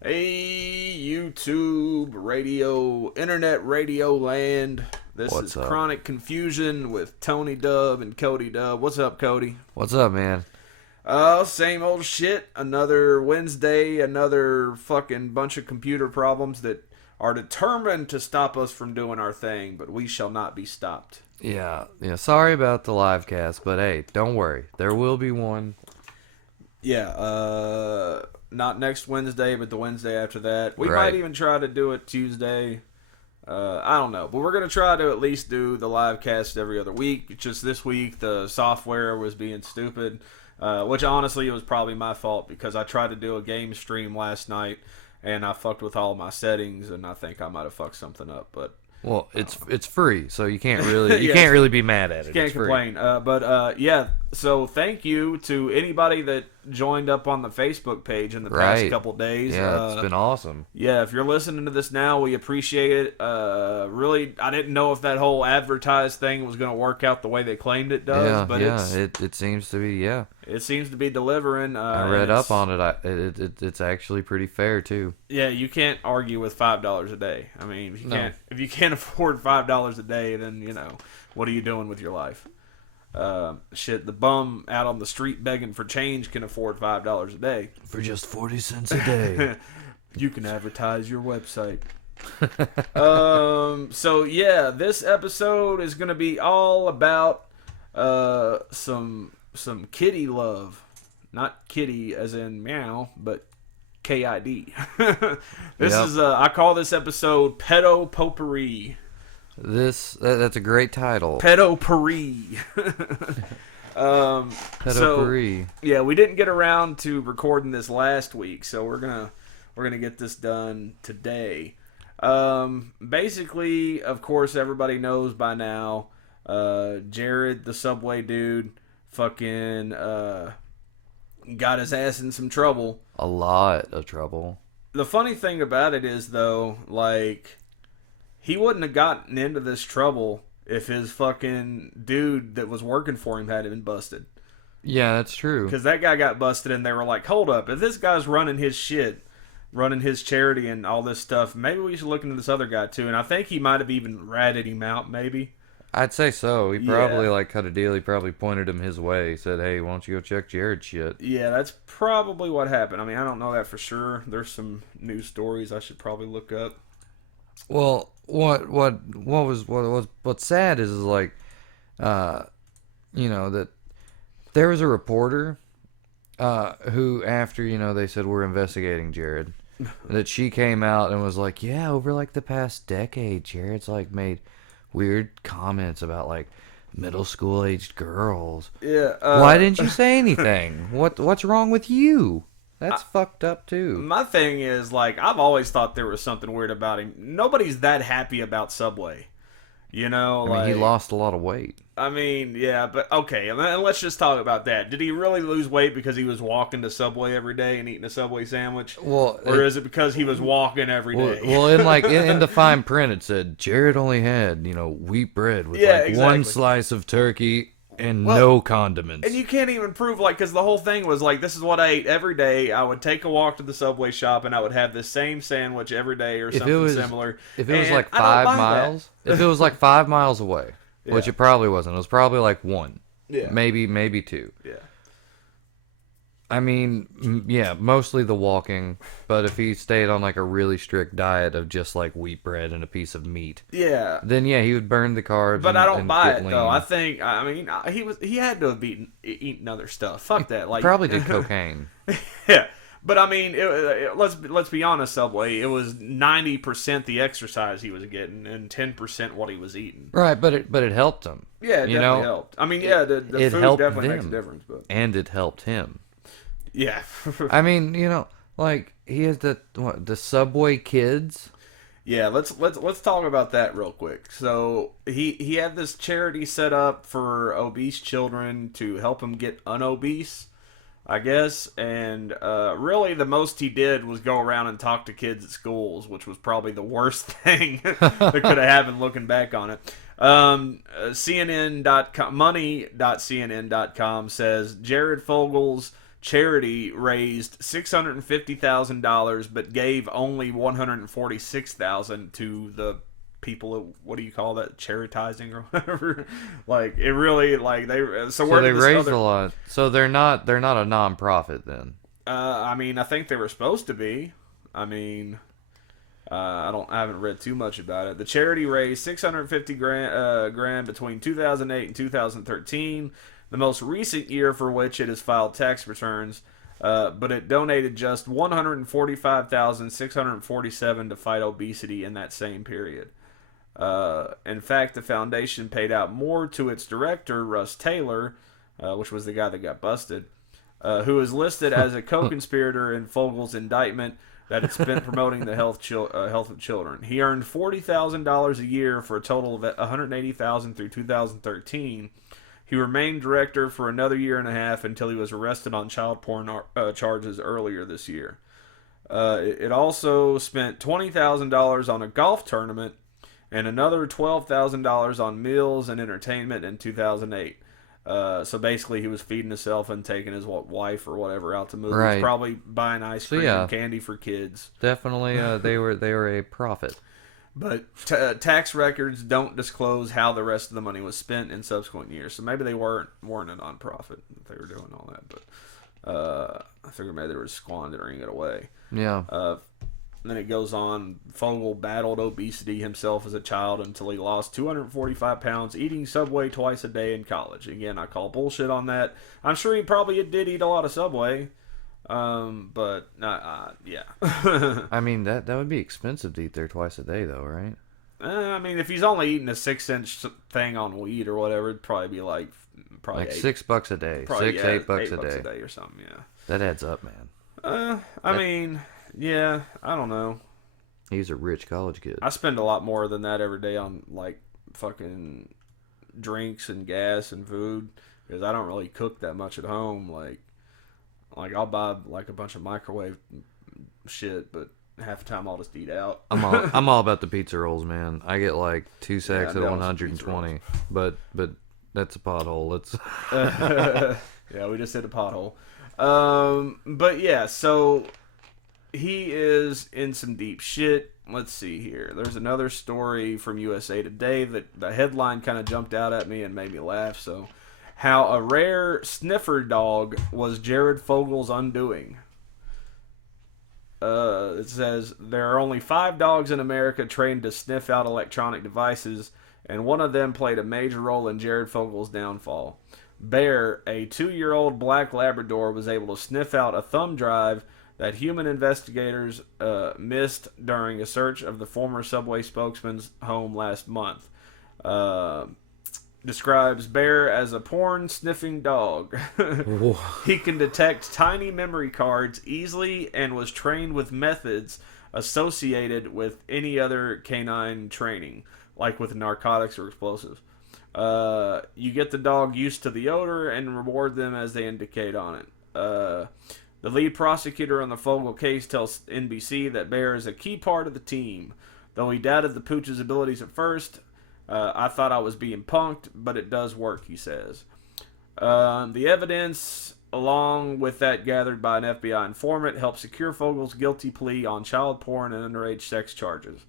Hey, YouTube, radio, internet radio land. This What's is up? Chronic Confusion with Tony Dub and Cody Dub. What's up, Cody? What's up, man? Same old shit. Another Wednesday, another fucking bunch of computer problems that are determined to stop us from doing our thing, but we shall not be stopped. Yeah. Sorry about the live cast, but hey, don't worry. There will be one. Yeah, not next Wednesday, but the Wednesday after that. We Right. might even try to do it Tuesday. I don't know, but we're gonna try to at least do the live cast every other week. Just this week, the software was being stupid, which honestly it was probably my fault because I tried to do a game stream last night and I fucked with all my settings, and I think I might have fucked something up, but. Well, it's free, so you can't really Yeah, can't really be mad at it. Can't It's free. complain. Yeah. So thank you to anybody that joined up on the Facebook page in the past Right. couple days. Yeah, it's been awesome. Yeah, if you're listening to this now, we appreciate it. Really, I didn't know if that whole advertised thing was going to work out the way they claimed it does, Yeah, but yeah. It seems to be. Yeah, it seems to be delivering. I read up on it. It's actually pretty fair too. Yeah, you can't argue with $5 a day. I mean, if you can't afford $5 a day, then what are you doing with your life? Shit, the bum out on the street begging for change can afford $5 a day. For just 40 cents a day. You can advertise your website. So yeah, this episode is gonna be all about some kitty love, not kitty as in meow, but KID. This Yep. is I call this episode Pedoppouri. That's a great title. Pedoppouri. Pedophiles. Yeah, we didn't get around to recording this last week, so we're gonna get this done today. Basically, of course, everybody knows by now. Jared, the Subway dude, fucking got his ass in some trouble. A lot of trouble. The funny thing about it is, though, like, he wouldn't have gotten into this trouble if his fucking dude that was working for him hadn't been busted. Yeah, that's true. Because that guy got busted and they were like, hold up, if this guy's running his shit, running his charity and all this stuff, maybe we should look into this other guy too. And I think he might have even ratted him out, maybe. I'd say so. He probably Yeah. cut a deal. He probably pointed him his way. He said, "Hey, why don't you go check Jared's shit?" Yeah, that's probably what happened. I mean, I don't know that for sure. There's some news stories I should probably look up. Well, what's sad is like, that there was a reporter, who after they said we're investigating Jared, that she came out and was like, yeah, over the past decade, Jared's made weird comments about middle school aged girls. Yeah. Why didn't you say anything? What's wrong with you? That's fucked up too. My thing is, I've always thought there was something weird about him. Nobody's that happy about Subway. I mean, he lost a lot of weight. I mean, yeah, but okay, and let's just talk about that. Did he really lose weight because he was walking to Subway every day and eating a Subway sandwich? Well, or is it because he was walking every day? Well, in the fine print, it said Jared only had wheat bread with exactly. one slice of turkey and no condiments. And you can't even prove, because the whole thing was, this is what I ate every day. I would take a walk to the Subway shop, and I would have this same sandwich every day or something similar. If it was And 5 miles, if it was 5 miles away, which Yeah. it probably wasn't. It was probably 1. Yeah. Maybe 2. Yeah. I mean, yeah, mostly the walking, but if he stayed on a really strict diet of just wheat bread and a piece of meat, Yeah. then yeah, he would burn the carbs. But I don't and buy get it, though. lean. I mean, he had to have eaten other stuff. Fuck that. Probably did cocaine. Yeah. But I mean, let's be honest, Subway. It was 90% the exercise he was getting and 10% what he was eating. Right, but it helped him. Yeah, it definitely helped. I mean, yeah, the it food helped definitely makes a them. difference. But And it helped him. yeah, I mean, he has the Subway kids. yeah. Let's talk about that real quick. So he had this charity set up for obese children to help them get unobese, I guess. And really, the most he did was go around and talk to kids at schools, which was probably the worst thing that could have happened looking back on it. CNN.com, money.cnn.com says Jared Fogle's charity raised $650,000, but gave only $146,000 to the people. What do you call that? Charitizing or whatever. Like it really like they. So where they did this raised other, a lot. So they're not a non-profit then. I mean, I think they were supposed to be. I mean, I haven't read too much about it. The charity raised 650 grand between 2008 and 2013, the most recent year for which it has filed tax returns. But it donated just 145,647 to fight obesity in that same period. In fact, the foundation paid out more to its director, Russ Taylor, which was the guy that got busted, who is listed as a co-conspirator in Fogle's indictment that it spent promoting the health of children. He earned $40,000 a year for a total of $180,000 through 2013. He remained director for another year and a half until he was arrested on child porn charges earlier this year. It also spent $20,000 on a golf tournament and another $12,000 on meals and entertainment in 2008. So basically, he was feeding himself and taking his wife or whatever out to movies. Right. Probably buying ice cream and candy for kids. Definitely, they were a profit. But tax records don't disclose how the rest of the money was spent in subsequent years. So maybe they weren't a nonprofit if they were doing all that. But I figured maybe they were squandering it away. Yeah. Then it goes on. Fogle battled obesity himself as a child until he lost 245 pounds, eating Subway twice a day in college. Again, I call bullshit on that. I'm sure he probably did eat a lot of Subway. But yeah. I mean, that would be expensive to eat there twice a day, though, right? I mean, if he's only eating a 6-inch thing on weed or whatever, it'd probably be like $6 a day, probably, $8 $8 a day or something. Yeah, that adds up, man. I mean, yeah, I don't know. He's a rich college kid. I spend a lot more than that every day on like fucking drinks and gas and food because I don't really cook that much at home. Like I'll buy like a bunch of microwave shit, but half the time I'll just eat out. I'm all about the pizza rolls, man. I get like 2 sacks at 120, but that's a pothole. It's yeah, we just hit a pothole. But yeah, so he is in some deep shit. Let's see here. There's another story from USA Today that the headline kind of jumped out at me and made me laugh. So, how a rare sniffer dog was Jared Fogle's undoing. It says there are only 5 dogs in America trained to sniff out electronic devices, and one of them played a major role in Jared Fogle's downfall. Bear, a 2-year-old black Labrador, was able to sniff out a thumb drive that human investigators missed during a search of the former Subway spokesman's home last month. Describes Bear as a porn-sniffing dog. He can detect tiny memory cards easily and was trained with methods associated with any other canine training, like with narcotics or explosives. You get the dog used to the odor and reward them as they indicate on it. The lead prosecutor on the Fogle case tells NBC that Bear is a key part of the team. Though he doubted the pooch's abilities at first, I thought I was being punked, but it does work, he says. The evidence, along with that gathered by an FBI informant, helped secure Fogle's guilty plea on child porn and underage sex charges.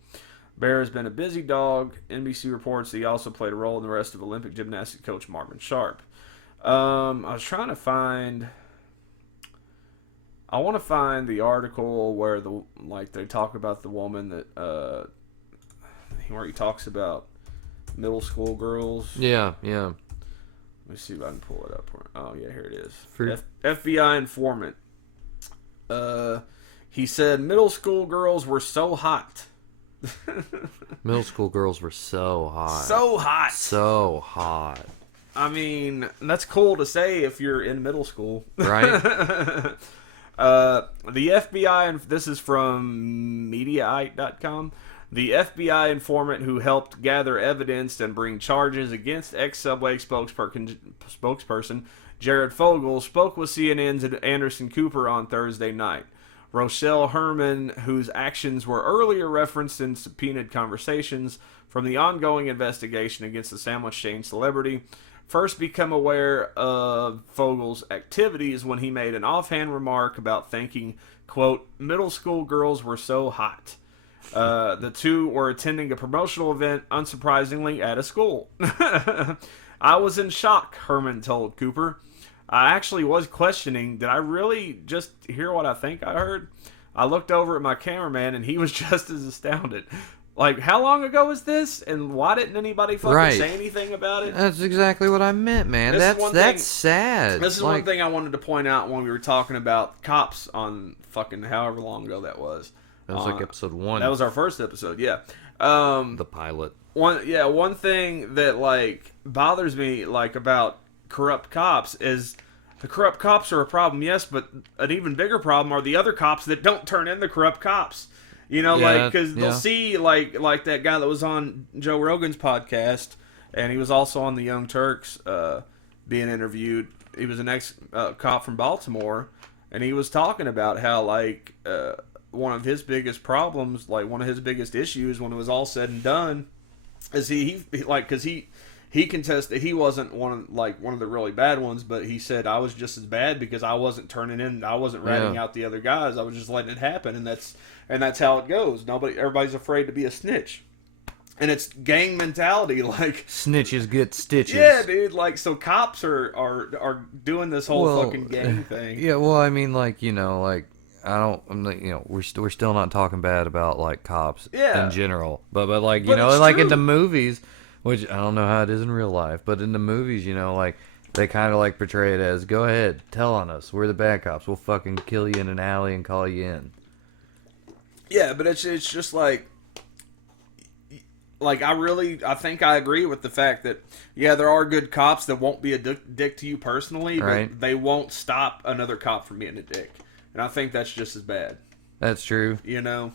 Bear has been a busy dog. NBC reports that he also played a role in the arrest of Olympic gymnastics coach Marvin Sharp. I was trying to find... I want to find the article where they talk about the woman that where he talks about middle school girls. Yeah. Let me see if I can pull it up. Oh yeah, here it is. FBI informant. He said middle school girls were so hot. Middle school girls were so hot. So hot. I mean, that's cool to say if you're in middle school, right? The FBI, and this is from Mediaite.com, the FBI informant who helped gather evidence and bring charges against ex-Subway spokesperson Jared Fogle spoke with CNN's Anderson Cooper on Thursday night. Rochelle Herman, whose actions were earlier referenced in subpoenaed conversations from the ongoing investigation against the sandwich chain celebrity, first become aware of Fogle's activities when he made an offhand remark about thinking, quote, middle school girls were so hot. The two were attending a promotional event, unsurprisingly, at a school. I was in shock, Herman told Cooper. I actually was questioning, did I really just hear what I think I heard? I looked over at my cameraman, and he was just as astounded. Like, how long ago was this? And why didn't anybody fucking say anything about it? That's exactly what I meant, man. That's sad. This is one thing I wanted to point out when we were talking about cops on fucking however long ago that was. That was like episode 1. That was our first episode, yeah. The pilot. One thing that, like, bothers me, like, about corrupt cops is the corrupt cops are a problem, yes, but an even bigger problem are the other cops that don't turn in the corrupt cops. You know, like, because they'll see, like that guy that was on Joe Rogan's podcast, and he was also on the Young Turks being interviewed. He was an ex-cop from Baltimore, and he was talking about how, like, one of his biggest problems, like, one of his biggest issues when it was all said and done, is he contested that he wasn't one of the really bad ones, but he said I was just as bad because I wasn't turning in, I wasn't ratting out the other guys, I was just letting it happen, and that's how it goes. Everybody's afraid to be a snitch, and it's gang mentality. Like, snitches get stitches. Yeah, dude. Like, so cops are doing this whole fucking gang thing. Yeah, well, I mean, like, you know, like, we're still not talking bad about, like, cops in general, but like, you know, like, in the movies, which I don't know how it is in real life, but in the movies, you know, like, they kind of, like, portray it as, go ahead, tell on us, we're the bad cops, we'll fucking kill you in an alley and call you in. Yeah, but it's just like I think I agree with the fact that, yeah, there are good cops that won't be a dick to you personally, but they won't stop another cop from being a dick. And I think that's just as bad. That's true. You know,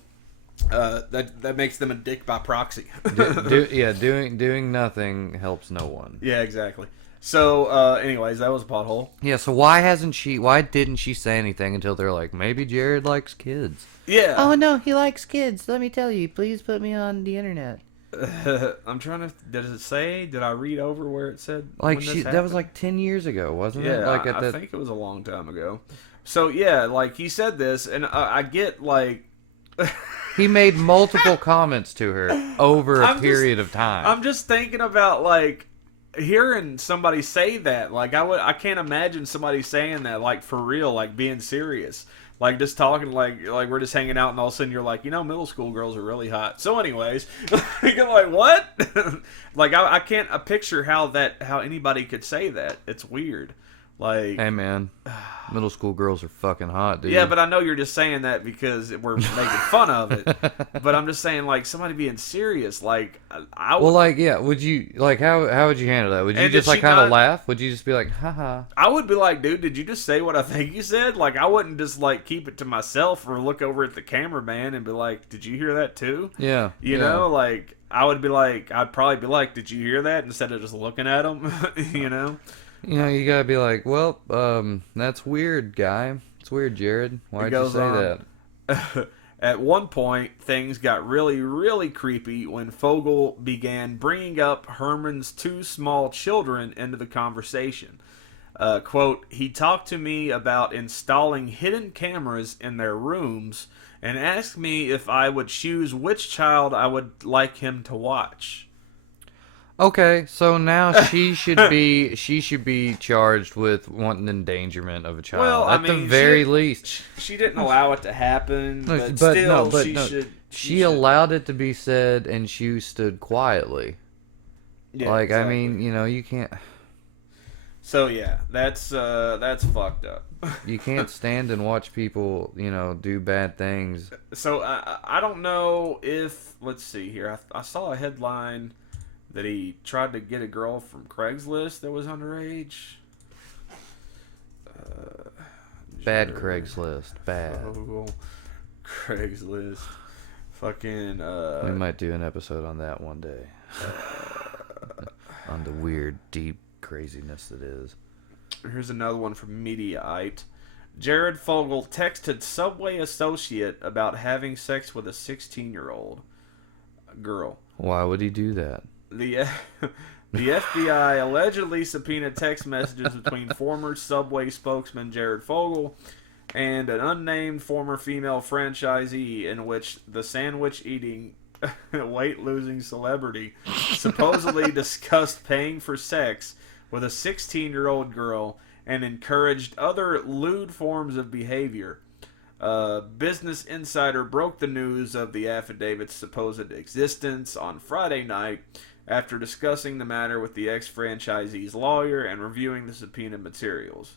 that makes them a dick by proxy. Doing nothing helps no one. Yeah, exactly. So, anyways, that was a pothole. Yeah, so why didn't she say anything until they're like, maybe Jared likes kids? Yeah. Oh, no, he likes kids. Let me tell you. Please put me on the internet. I'm trying to... Did it say? Did I read over where it said like that was like 10 years ago, wasn't it? Like I think it was a long time ago. So, yeah, like, he said this, and I get, like... He made multiple comments to her over a period of time. I'm just thinking about, like... hearing somebody say that, like, I can't imagine somebody saying that, like, for real, like, being serious, like, just talking, like we're just hanging out, and all of a sudden you're like, you know, middle school girls are really hot. So, anyways, you're like, what? Like, I can't picture how anybody could say that. It's weird. Like, hey, man, middle school girls are fucking hot, dude. Yeah, but I know you're just saying that because we're making fun of it. But I'm just saying, like, somebody being serious, like, I would... Well, like, yeah, would you, like, how would you handle that? Would you just, like, kind of laugh? Would you just be like, haha? I would be like, dude, did you just say what I think you said? Like, I wouldn't just, like, keep it to myself or look over at the cameraman and be like, did you hear that too? Yeah. You know, like, I'd probably be like, did you hear that? Instead of just looking at him, you know? You know, you gotta be like, well, that's weird, guy. It's weird, Jared. Why'd you say that? At one point, things got really, really creepy when Fogle began bringing up Herman's 2 small children into the conversation. Quote, he talked to me about installing hidden cameras in their rooms and asked me if I would choose which child I would like him to watch. Okay, so now she should be charged with wanton endangerment of a child. Well, at the very least. She didn't allow it to happen, but she allowed it to be said, and she stood quietly. Yeah, like, exactly. I mean, you know, you can't. So yeah, that's fucked up. You can't stand and watch people, you know, do bad things. So I don't know if, let's see here. I saw a headline that he tried to get a girl from Craigslist that was underage. Bad Craigslist. Bad. Craigslist. Fucking, we might do an episode on that one day. On the weird, deep craziness that is. Here's another one from Mediaite. Jared Fogle texted Subway associate about having sex with a 16-year-old girl. Why would he do that? The The FBI allegedly subpoenaed text messages between former Subway spokesman Jared Fogle and an unnamed former female franchisee in which the sandwich-eating, weight-losing celebrity supposedly discussed paying for sex with a 16-year-old girl and encouraged other lewd forms of behavior. Business Insider broke the news of the affidavit's supposed existence on Friday night after discussing the matter with the ex-franchisee's lawyer and reviewing the subpoena materials.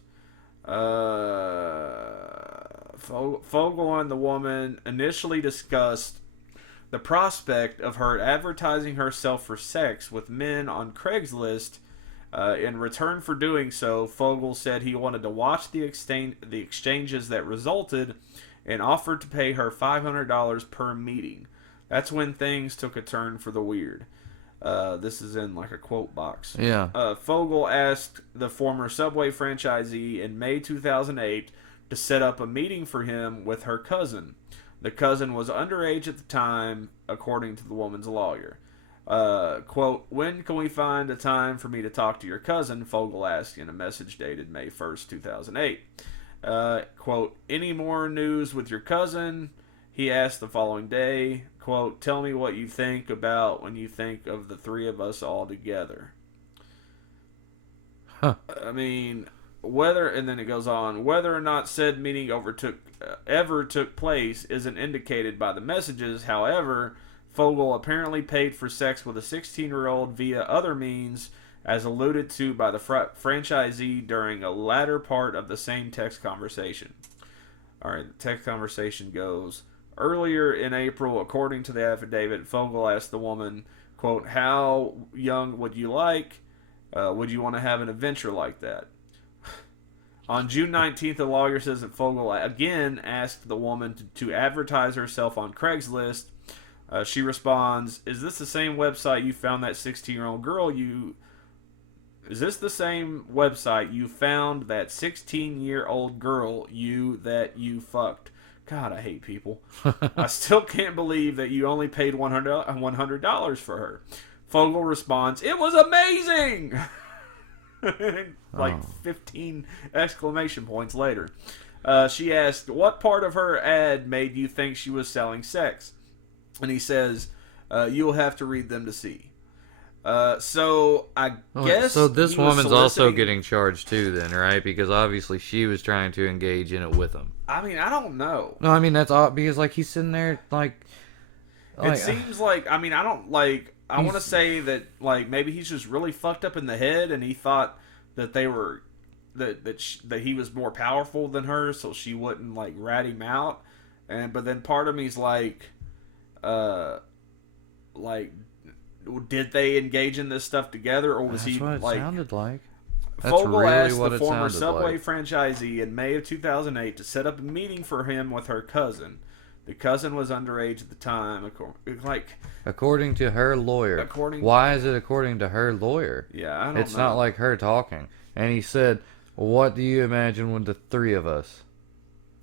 Fogle and the woman initially discussed the prospect of her advertising herself for sex with men on Craigslist. In return for doing so, Fogle said he wanted to watch the exchanges that resulted and offered to pay her $500 per meeting. That's when things took a turn for the weird. This is in like a quote box. Yeah. Fogle asked the former Subway franchisee in May 2008 to set up a meeting for him with her cousin. The cousin was underage at the time, according to the woman's lawyer. Quote, when can we find a time for me to talk to your cousin? Fogle asked in a message dated May 1st, 2008. Quote, any more news with your cousin? He asked the following day. Quote, tell me what you think about when you think of the three of us all together. Huh. I mean, and then it goes on, whether or not said meeting ever took place isn't indicated by the messages. However, Fogle apparently paid for sex with a 16-year-old via other means, as alluded to by the franchisee during a latter part of the same text conversation. Alright, the text conversation goes, earlier in April, according to the affidavit, Fogle asked the woman, quote, how young would you like? Would you want to have an adventure like that? On June 19th, the lawyer says that Fogle again asked the woman to advertise herself on Craigslist. She responds, is this the same website you found that 16-year-old girl Is this the same website you found that 16-year-old girl that you fucked? God, I hate people. I still can't believe that you only paid $100 for her. Fogle responds, it was amazing! 15 exclamation points later. She asked, what part of her ad made you think she was selling sex? And he says, you'll have to read them to see. So I guess. So this woman's also getting charged too, then, right? Because obviously she was trying to engage in it with him. I mean, I don't know. No, I mean that's odd because like he's sitting there like. It seems like I mean I don't like. I want to say that like maybe he's just really fucked up in the head, and he thought that they were that he was more powerful than her, so she wouldn't like rat him out. But then part of me's like did they engage in this stuff together, or was That's he what it like? Sounded like. That's Fogle really asked what the it former sounded Subway like. franchisee in May of 2008 to set up a meeting for him with her cousin. The cousin was underage at the time, according to her lawyer. Why is it according to her lawyer? Yeah, I don't know. It's not like her talking. And he said, "What do you imagine with the three of us?"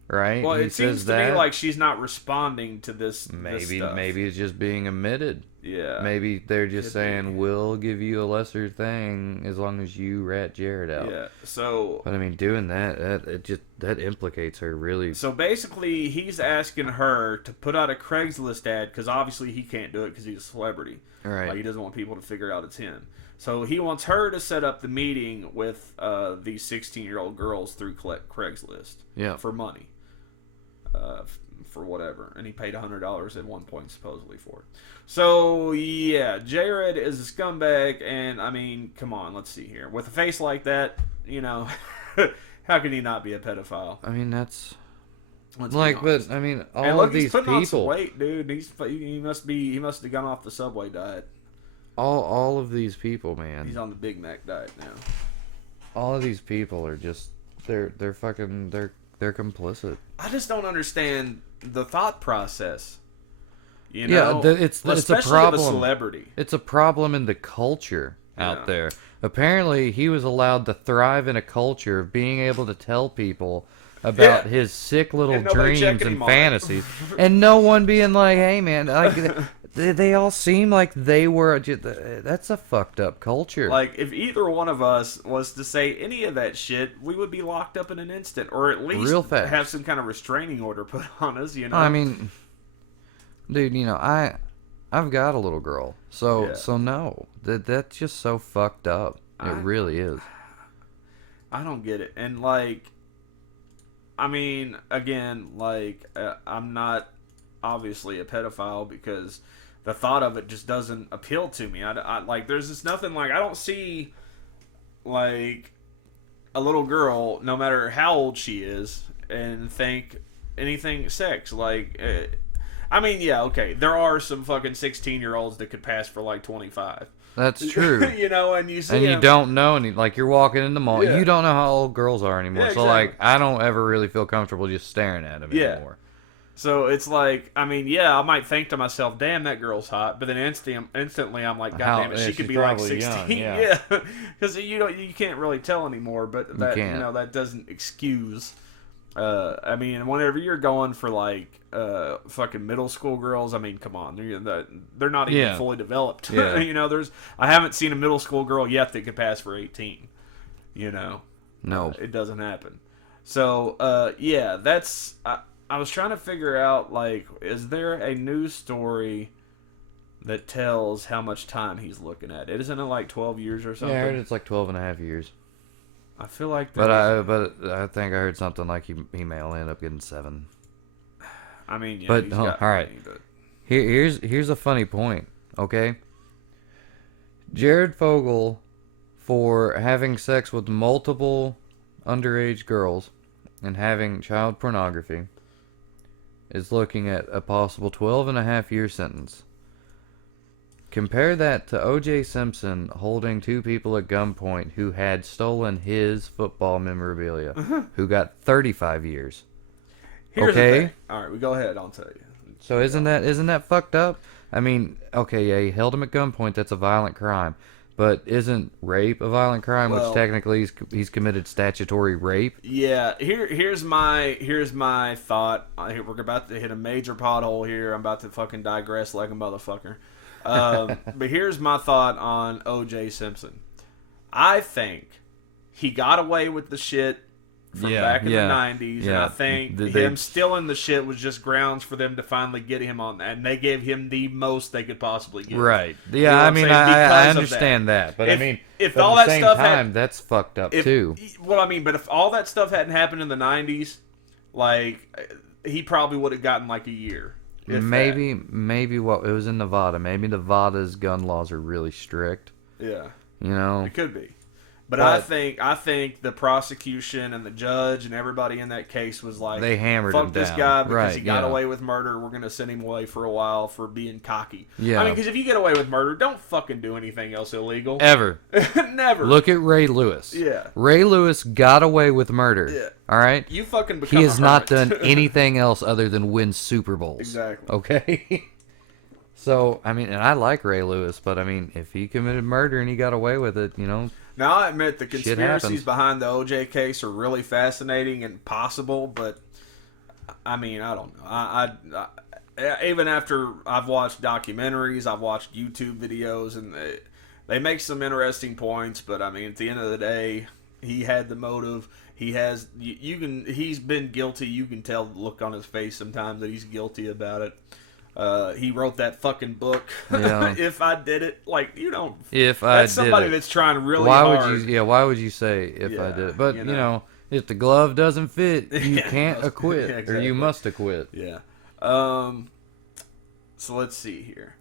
Right? Well, He it seems says to me that. like she's not responding to this. This stuff. Maybe it's just being omitted. Yeah. Maybe they're just Could saying be. we'll give you a lesser thing as long as you rat Jared out. Yeah. So. But I mean, doing that implicates her really. So basically, he's asking her to put out a Craigslist ad because obviously he can't do it because he's a celebrity. Right. Like he doesn't want people to figure out it's him. So he wants her to set up the meeting with these 16-year-old girls through Craigslist. Yeah. For money. For whatever, and he paid $100 at one point supposedly for it. So yeah, Jared is a scumbag, and I mean, come on, let's see here. With a face like that, you know, how can he not be a pedophile? I mean, that's Let's like, be honest. but I mean, And all look, of he's these putting on some people, weight, dude. He must have gone off the Subway diet. all of these people, man. He's on the Big Mac diet now. All of these people are just they're complicit. I just don't understand the thought process. You Yeah, know, it's a especially problem. of a celebrity. It's a problem in the culture out Yeah. there. Apparently, he was allowed to thrive in a culture of being able to tell people about his sick little And nobody dreams checking and him on it. fantasies, and no one being like, "Hey, man, like, They all seem like they were. That's a fucked up culture. Like, if either one of us was to say any of that shit, we would be locked up in an instant, or at least Real fast. have some kind of restraining order put on us. You know. I mean, dude, I've got a little girl, so no, that's just so fucked up. It really is. I don't get it, and like, I mean, again, like, I'm not obviously a pedophile because the thought of it just doesn't appeal to me. I like, there's just nothing, like, I don't see, like, a little girl, no matter how old she is, and think anything sex. Like, I mean, yeah, okay, there are some fucking 16-year-olds that could pass for, like, 25. That's true. You know, and you see and you them. don't know any. Like, you're walking in the mall, Yeah. you don't know how old girls are anymore. Yeah, So, exactly. like, I don't ever really feel comfortable just staring at them anymore. So it's like, I mean, yeah, I might think to myself, damn, that girl's hot, but then instantly I'm like, god damn it, she could she's be like probably 16. young, Yeah, because you can't really tell anymore, but that can't. that doesn't excuse. I mean, whenever you're going for like fucking middle school girls, I mean, come on, they're not even fully developed. Yeah. You know, I haven't seen a middle school girl yet that could pass for 18. You know, No. it doesn't happen. So yeah, that's. I was trying to figure out, like, is there a news story that tells how much time he's looking at? Isn't it like 12 years or something? Yeah, I heard it's like 12 and a half years. I feel like But I think I heard something like he may only end up getting 7. I mean, yeah, But, he's all got right. money, but... Here's a funny point, okay? Jared Fogle, for having sex with multiple underage girls and having child pornography, is looking at a possible 12.5-year sentence. Compare that to O.J. Simpson holding 2 people at gunpoint who had stolen his football memorabilia, who got 35 years. Here's the Okay? thing. All right, we go ahead. I'll tell you. So isn't that fucked up? I mean, okay, yeah, he held him at gunpoint. That's a violent crime. But isn't rape a violent crime? Well, which technically he's committed statutory rape. Yeah, here's my thought. We're about to hit a major pothole here. I'm about to fucking digress like a motherfucker. But here's my thought on O.J. Simpson. I think he got away with the shit from back in the 90s, and I think him stealing the shit was just grounds for them to finally get him on that, and they gave him the most they could possibly get. Right. Yeah, You know I what mean, I'm saying? I Because of understand that. But I mean, if but all at the that same stuff time, had, that's fucked up too. Well, I mean, but if all that stuff hadn't happened in the 90s, like, he probably would have gotten like a year. Maybe what it was in Nevada. Maybe Nevada's gun laws are really strict. Yeah. You know, It could be. But I think the prosecution and the judge and everybody in that case was like, they hammered fuck him this down. guy because Right, he got yeah. away with murder. We're going to send him away for a while for being cocky. Yeah. I mean, because if you get away with murder, don't fucking do anything else illegal. Ever. Never. Look at Ray Lewis. Yeah. Ray Lewis got away with murder. Yeah. All right? You fucking become He a has not hermit. done anything else other than win Super Bowls. Exactly. Okay? So, I mean, and I like Ray Lewis, but I mean, if he committed murder and he got away with it, you know. Now, I admit the Shit conspiracies happens. behind the OJ case are really fascinating and possible, but I mean, I don't know. I even after I've watched documentaries, I've watched YouTube videos, and they make some interesting points, but I mean, at the end of the day, he had the motive. He has he's been guilty. You can tell the look on his face sometimes that he's guilty about it. He wrote that fucking book. Yeah. If I did it, like, you don't. If I That's did somebody it. that's trying really Why hard. would you? Yeah, why would you say if I Yeah, did it? But you you know. know, if the glove doesn't fit, you Yeah, can't must- acquit, yeah, or exactly. you must acquit. Yeah. So let's see here.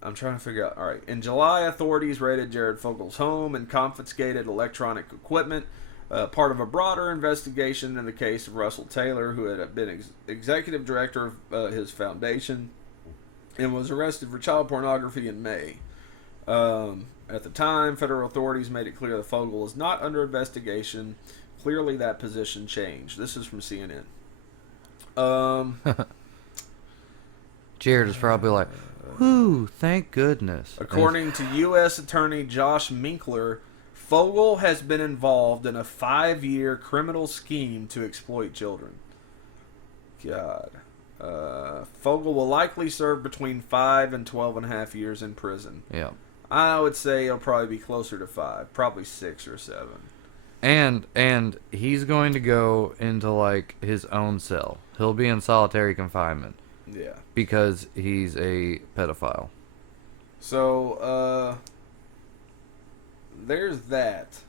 I'm trying to figure out. All right. In July, authorities raided Jared Fogle's home and confiscated electronic equipment, part of a broader investigation in the case of Russell Taylor, who had been executive director of his foundation and was arrested for child pornography in May. At the time, federal authorities made it clear that Fogle is not under investigation. Clearly, that position changed. This is from CNN. Jared is probably like, "Whoo, thank goodness." According to U.S. Attorney Josh Minkler, Fogle has been involved in a 5-year criminal scheme to exploit children. God. Fogle will likely serve between 5 and 12.5 years in prison. Yeah. I would say he'll probably be closer to 5, probably 6 or 7. And he's going to go into like his own cell. He'll be in solitary confinement. Yeah. Because he's a pedophile. So, there's that.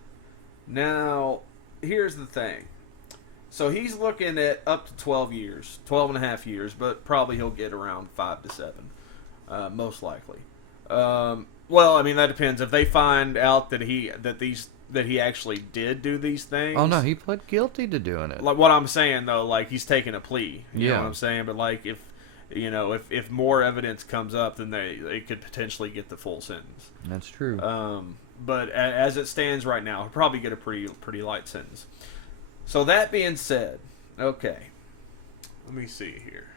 Now, here's the thing. So he's looking at up to 12 years, 12.5 years, but probably he'll get around 5 to 7, most likely. Well, I mean that depends. If they find out that he actually did do these things. Oh no, he pled guilty to doing it. Like what I'm saying though, like he's taking a plea. You know Yeah. what I'm saying? But like if more evidence comes up, then they could potentially get the full sentence. That's true. But as it stands right now, he'll probably get a pretty light sentence. So that being said, okay, let me see here.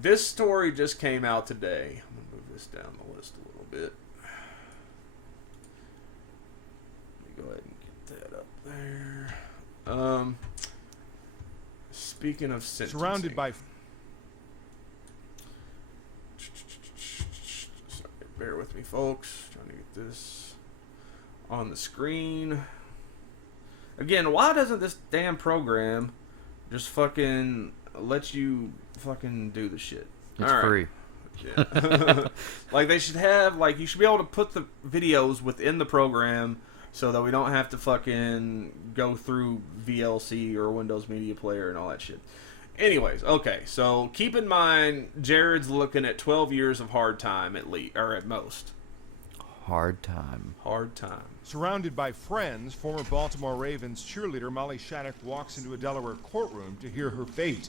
This story just came out today. I'm gonna move this down the list a little bit. Let me go ahead and get that up there. Speaking of sentencing, Surrounded by... Sorry, bear with me, folks. Trying to get this on the screen. Again, why doesn't this damn program just fucking let you fucking do the shit? It's All right. free. Yeah. Like they should have, like you should be able to put the videos within the program so that we don't have to fucking go through VLC or Windows Media Player and all that shit. Anyways, okay, so keep in mind Jared's looking at 12 years of hard time at least, or at most. Hard time. Hard time. Surrounded by friends, former Baltimore Ravens cheerleader Molly Shattuck walks into a Delaware courtroom to hear her fate.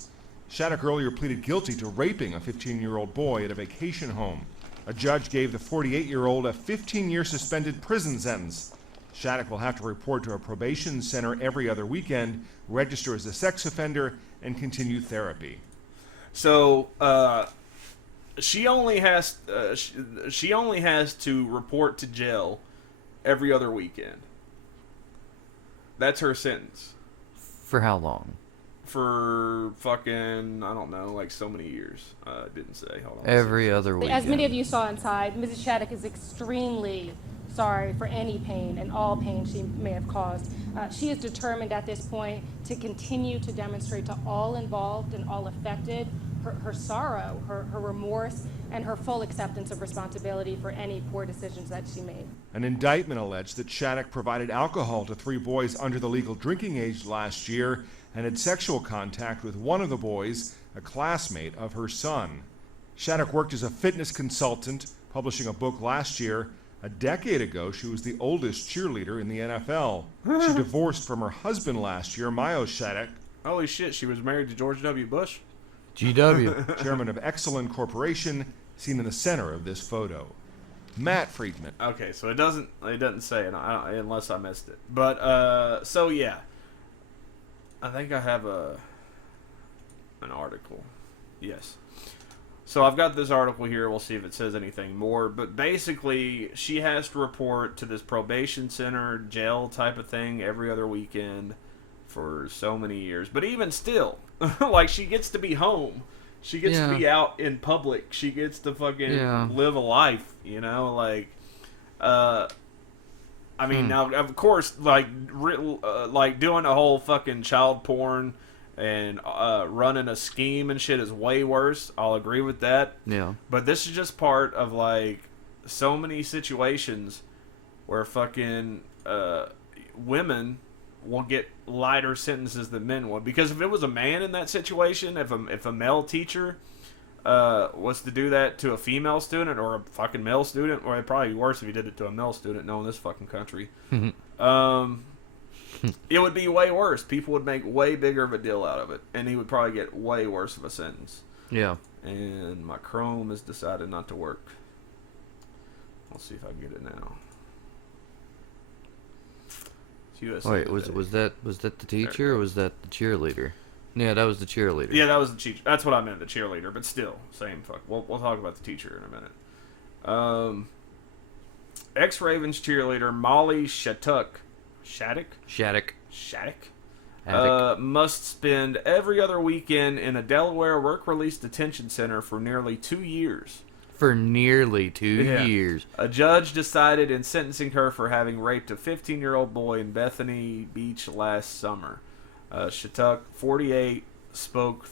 Shattuck earlier pleaded guilty to raping a 15-year-old boy at a vacation home. A judge gave the 48-year-old a 15-year suspended prison sentence. Shattuck will have to report to a probation center every other weekend, register as a sex offender, and continue therapy. So, she only has to report to jail every other weekend. That's her sentence. For how long? For fucking, I don't know, like so many years. Didn't say. Hold on. Every other week. As many of you saw inside, Mrs. Shattuck is extremely sorry for any pain and all pain she may have caused. She is determined at this point to continue to demonstrate to all involved and all affected her sorrow, her remorse, and her full acceptance of responsibility for any poor decisions that she made. An indictment alleged that Shattuck provided alcohol to 3 boys under the legal drinking age last year and had sexual contact with one of the boys, a classmate of her son. Shattuck worked as a fitness consultant, publishing a book last year. A decade ago, she was the oldest cheerleader in the NFL. She divorced from her husband last year, Mayo Shattuck. Holy shit, she was married to George W. Bush? GW. Chairman of Exelon Corporation, seen in the center of this photo. Matt Friedman. Okay, so it doesn't say it unless I missed it. But so yeah, I think I have an article. Yes. So I've got this article here. We'll see if it says anything more. But basically, she has to report to this probation center, jail type of thing every other weekend for so many years. But even still, like she gets to be home. She gets to be out in public. She gets to fucking live a life, you know? Like, I mean, now, of course, like doing a whole fucking child porn and running a scheme and shit is way worse. I'll agree with that. Yeah. But this is just part of, like, so many situations where fucking women will get lighter sentences than men would. Because if it was a man in that situation, if a male teacher was to do that to a female student or a fucking male student, or it'd probably be worse if he did it to a male student, knowing this fucking country, it would be way worse. People would make way bigger of a deal out of it, and he would probably get way worse of a sentence. Yeah. And my Chrome has decided not to work. I'll see if I can get it now. USA Wait, Today. was that the teacher or was that the cheerleader? Yeah, that was the cheerleader. Yeah, that was the teacher. That's what I meant, the cheerleader. But still, same fuck. We'll talk about the teacher in a minute. Ex-Ravens cheerleader Molly Shattuck must spend every other weekend in a Delaware work-release detention center for nearly 2 years. For nearly 2 years. A judge decided in sentencing her for having raped a 15-year-old boy in Bethany Beach last summer. Shattuck, 48, spoke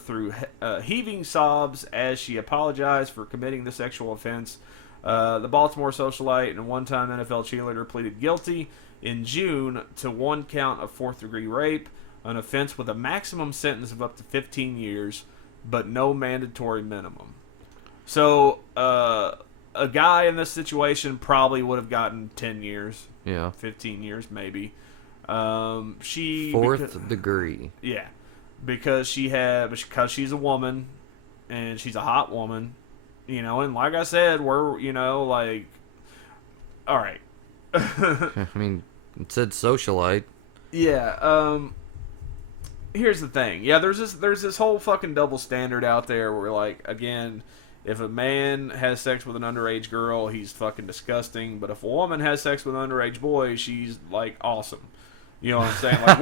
through heaving sobs as she apologized for committing the sexual offense. The Baltimore socialite and one-time NFL cheerleader pleaded guilty in June to one count of fourth-degree rape, an offense with a maximum sentence of up to 15 years, but no mandatory minimum. So, a guy in this situation probably would have gotten 10 years. Yeah. 15 years, maybe. Fourth degree. Yeah. Because she's a woman, and she's a hot woman, and like I said, we're, like, all right. I mean, it said socialite. Yeah, here's the thing. Yeah, there's this whole fucking double standard out there where, like, again, if a man has sex with an underage girl, he's fucking disgusting. But if a woman has sex with an underage boy, she's, like, awesome. You know what I'm saying? Like,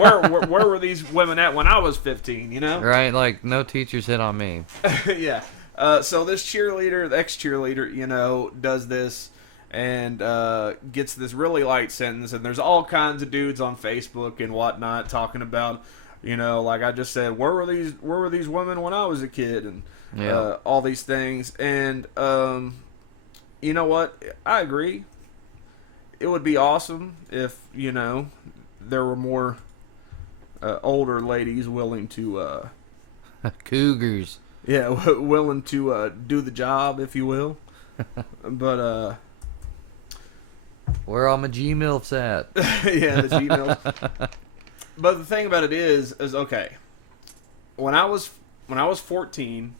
where were these women at when I was 15, Right, like, no teachers hit on me. Yeah. So this cheerleader, the ex-cheerleader, does this and gets this really light sentence. And there's all kinds of dudes on Facebook and whatnot talking about, like I just said, where were these women when I was a kid? And all these things. And you know what? I agree. It would be awesome if, there were more older ladies willing to... Cougars. Yeah, willing to do the job, if you will. But, where are my G-MILFs at? yeah, the G-MILFs. But the thing about it is okay. When I was 14,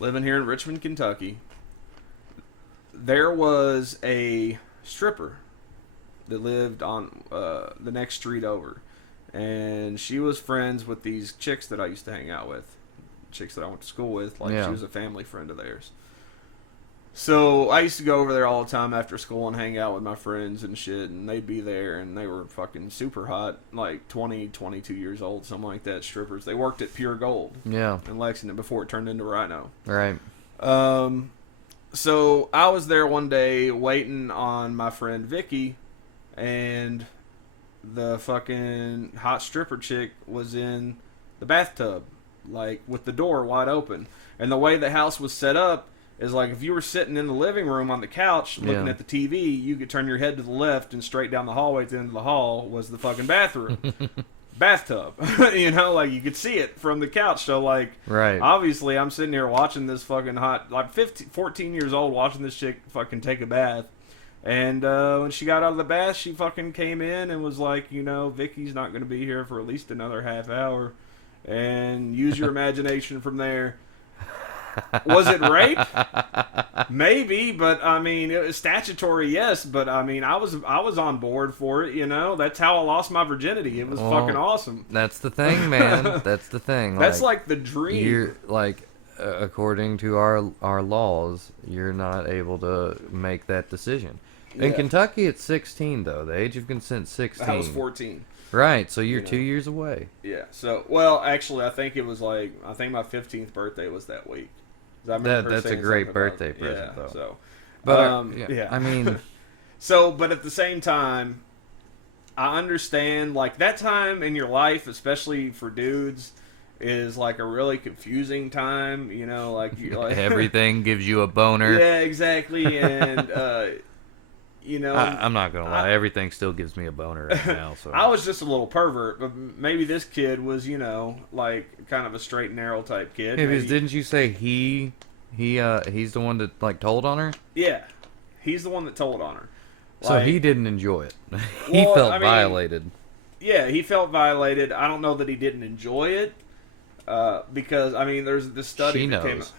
living here in Richmond, Kentucky, there was a stripper that lived on the next street over. And she was friends with these chicks that I used to hang out with. Chicks that I went to school with. Like, Yeah. she was a family friend of theirs. So, I used to go over there all the time after school and hang out with my friends and shit. And they'd be there, and they were fucking super hot. Like, 20, 22 years old, something like that, strippers. They worked at Pure Gold Yeah. in Lexington before it turned into Rhino. Right. So, I was there one day waiting on my friend Vicky, and the fucking hot stripper chick was in the bathtub, like, with the door wide open. And the way the house was set up is, like, if you were sitting in the living room on the couch looking at the TV, you could turn your head to the left and straight down the hallway to the end of the hall was the fucking bathroom. Bathtub. Like, you could see it from the couch. So, like, Right. obviously I'm sitting here watching this fucking hot, like, 14 years old, watching this chick fucking take a bath. And when she got out of the bath, she fucking came in and was like, Vicky's not going to be here for at least another half hour. And use your imagination from there. Was it rape? Maybe, but I mean, it was statutory, yes. But I mean, I was on board for it. That's how I lost my virginity. It was fucking awesome. That's the thing, man. That's the thing. That's like the dream. You're like, according to our laws, you're not able to make that decision. In Kentucky, it's 16 though. The age of consent 16. I was 14. Right, so you're 2 years away. Yeah. So, well, actually, I think my 15th birthday was that week. 'Cause I remember her That's a saying great something about- birthday present, though. So, But yeah. I mean, So, but at the same time, I understand, like, that time in your life, especially for dudes, is like a really confusing time. Like, you're like everything gives you a boner. Yeah, exactly, and I'm not gonna lie, everything still gives me a boner right now. So I was just a little pervert, but maybe this kid was, like, kind of a straight and narrow type kid. Yeah, because Maybe- didn't you say he's the one that, like, told on her? Yeah, he's the one that told on her. So Like, he didn't enjoy it. He Well, felt I mean, violated. Yeah, he felt violated. I don't know that he didn't enjoy it, because I mean, there's this study She that came knows.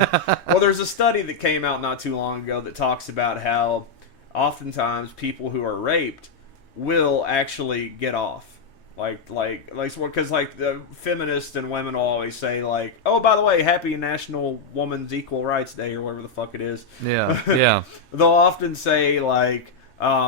out. Well, there's a study that came out not too long ago that talks about how oftentimes people who are raped will actually get off. Like, because, like, the feminists and women will always say, like, oh, by the way, happy National Women's Equal Rights Day, or whatever the fuck it is. Yeah, yeah. They'll often say, like,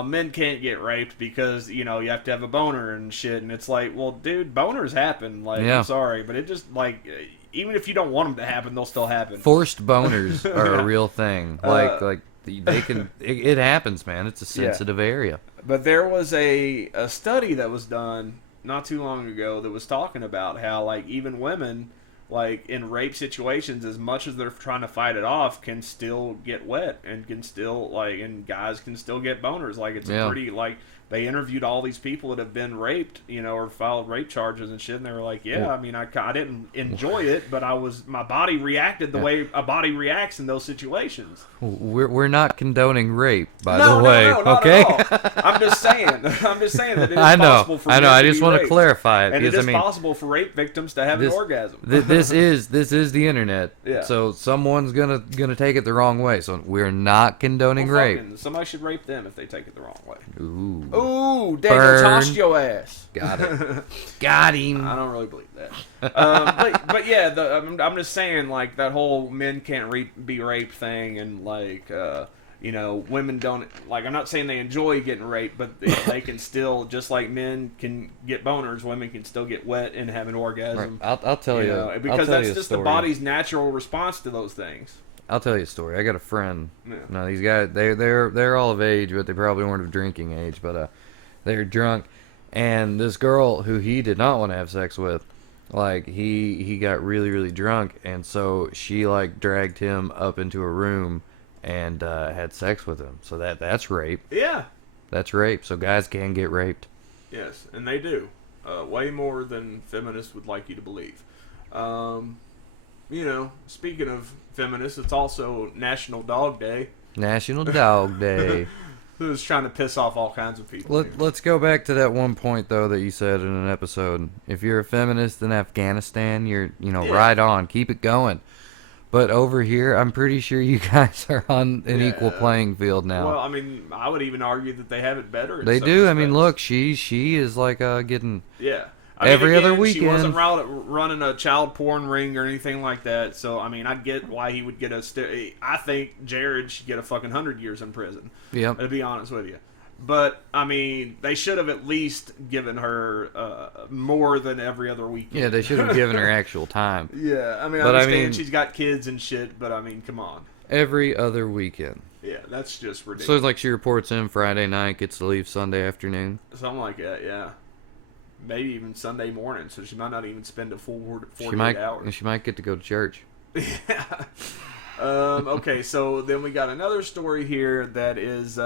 men can't get raped because, you know, you have to have a boner and shit. And it's like, well, dude, boners happen. Like, Yeah. I'm sorry, but it just, like, even if you don't want them to happen, they'll still happen. Forced boners are a real thing. Like they can. It happens, man. It's a sensitive area. But there was a study that was done not too long ago that was talking about how, like, even women, like, in rape situations, as much as they're trying to fight it off, can still get wet and can still, like, and guys can still get boners. Like, it's a pretty, like, they interviewed all these people that have been raped, you know, or filed rape charges and shit, and they were like, yeah, I mean, I didn't enjoy it, but my body reacted the way a body reacts in those situations. We're not condoning rape, by No, the way. no, not okay. at all. I'm just saying that it is I know. possible for men I to just be want to raped. clarify it And because it is possible for rape victims to have an orgasm. this is the internet. Yeah. So someone's gonna take it the wrong way. So we're not condoning Well, rape. fucking, somebody should rape them if they take it the wrong way. Ooh. Ooh, Daniel Burn. tossed your ass. Got it. Got him. I don't really believe that. But yeah, I'm just saying, like, that whole men can't be raped thing, and, like, you know, women don't, like, I'm not saying they enjoy getting raped, but they can still, just like men can get boners, women can still get wet and have an orgasm. Right. I'll tell you. know, because I'll tell that's you a just the story. body's natural response to those things. I'll tell you a story. I got a friend. Yeah. No, these guys they're all of age, but they probably weren't of drinking age. But they're drunk, and this girl who he did not want to have sex with, like he got really really drunk, and so she like dragged him up into a room and had sex with him. So that's rape. Yeah. That's rape. So guys can get raped. Yes, and they do. Way more than feminists would like you to believe. You know, speaking of feminists, it's also National Dog Day. National Dog Day. Who's trying to piss off all kinds of people. Let's go back to that one point though that you said in an episode. If you're a feminist in Afghanistan, you're right on, keep it going. But over here, I'm pretty sure you guys are on an equal playing field now. Well, I mean, I would even argue that they have it better. They do. I mean, look, she is like getting every other weekend. She wasn't running a child porn ring or anything like that. So, I mean, I get why he would get I think Jared should get a fucking 100 years in prison. Yep. To be honest with you. But, I mean, they should have at least given her more than every other weekend. Yeah, they should have given her actual time. Yeah, I mean, But I I understand mean- she's got kids and shit, but, I mean, come on. Every other weekend. Yeah, that's just So ridiculous. it's like she reports in Friday night, gets to leave Sunday afternoon. Something like that, yeah. Maybe even Sunday morning, so she might not even spend a full 48 hours. She might get to go to church. Yeah. Okay, so then we got another story here that is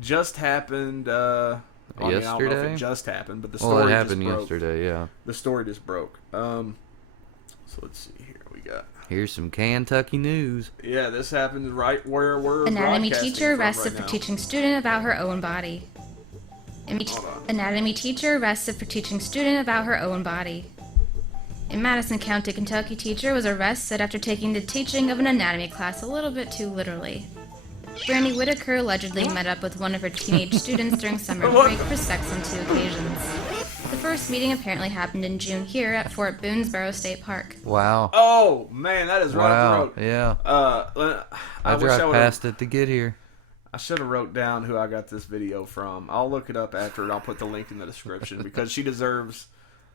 just happened. I mean, I don't know if Yesterday? it just happened, but the story Well, it happened just broke. yesterday, yeah. The story just broke. So let's see here. We got. Here's some Kentucky news. Yeah, this happens right where we're Anatomy broadcasting teacher from arrested right for now. teaching student about her own body. Hold on. Anatomy teacher arrested for teaching student about her own body. A Madison County, Kentucky teacher was arrested after taking the teaching of an anatomy class a little bit too literally. Brandy Whitaker allegedly met up with one of her teenage students during summer break for sex on 2 occasions. The first meeting apparently happened in June here at Fort Boonesboro State Park. Wow. Oh man, that is right Wow. up the road. Yeah. I I wish I drive would past it to get here. I should have wrote down who I got this video from. I'll look it up after, and I'll put the link in the description because she deserves.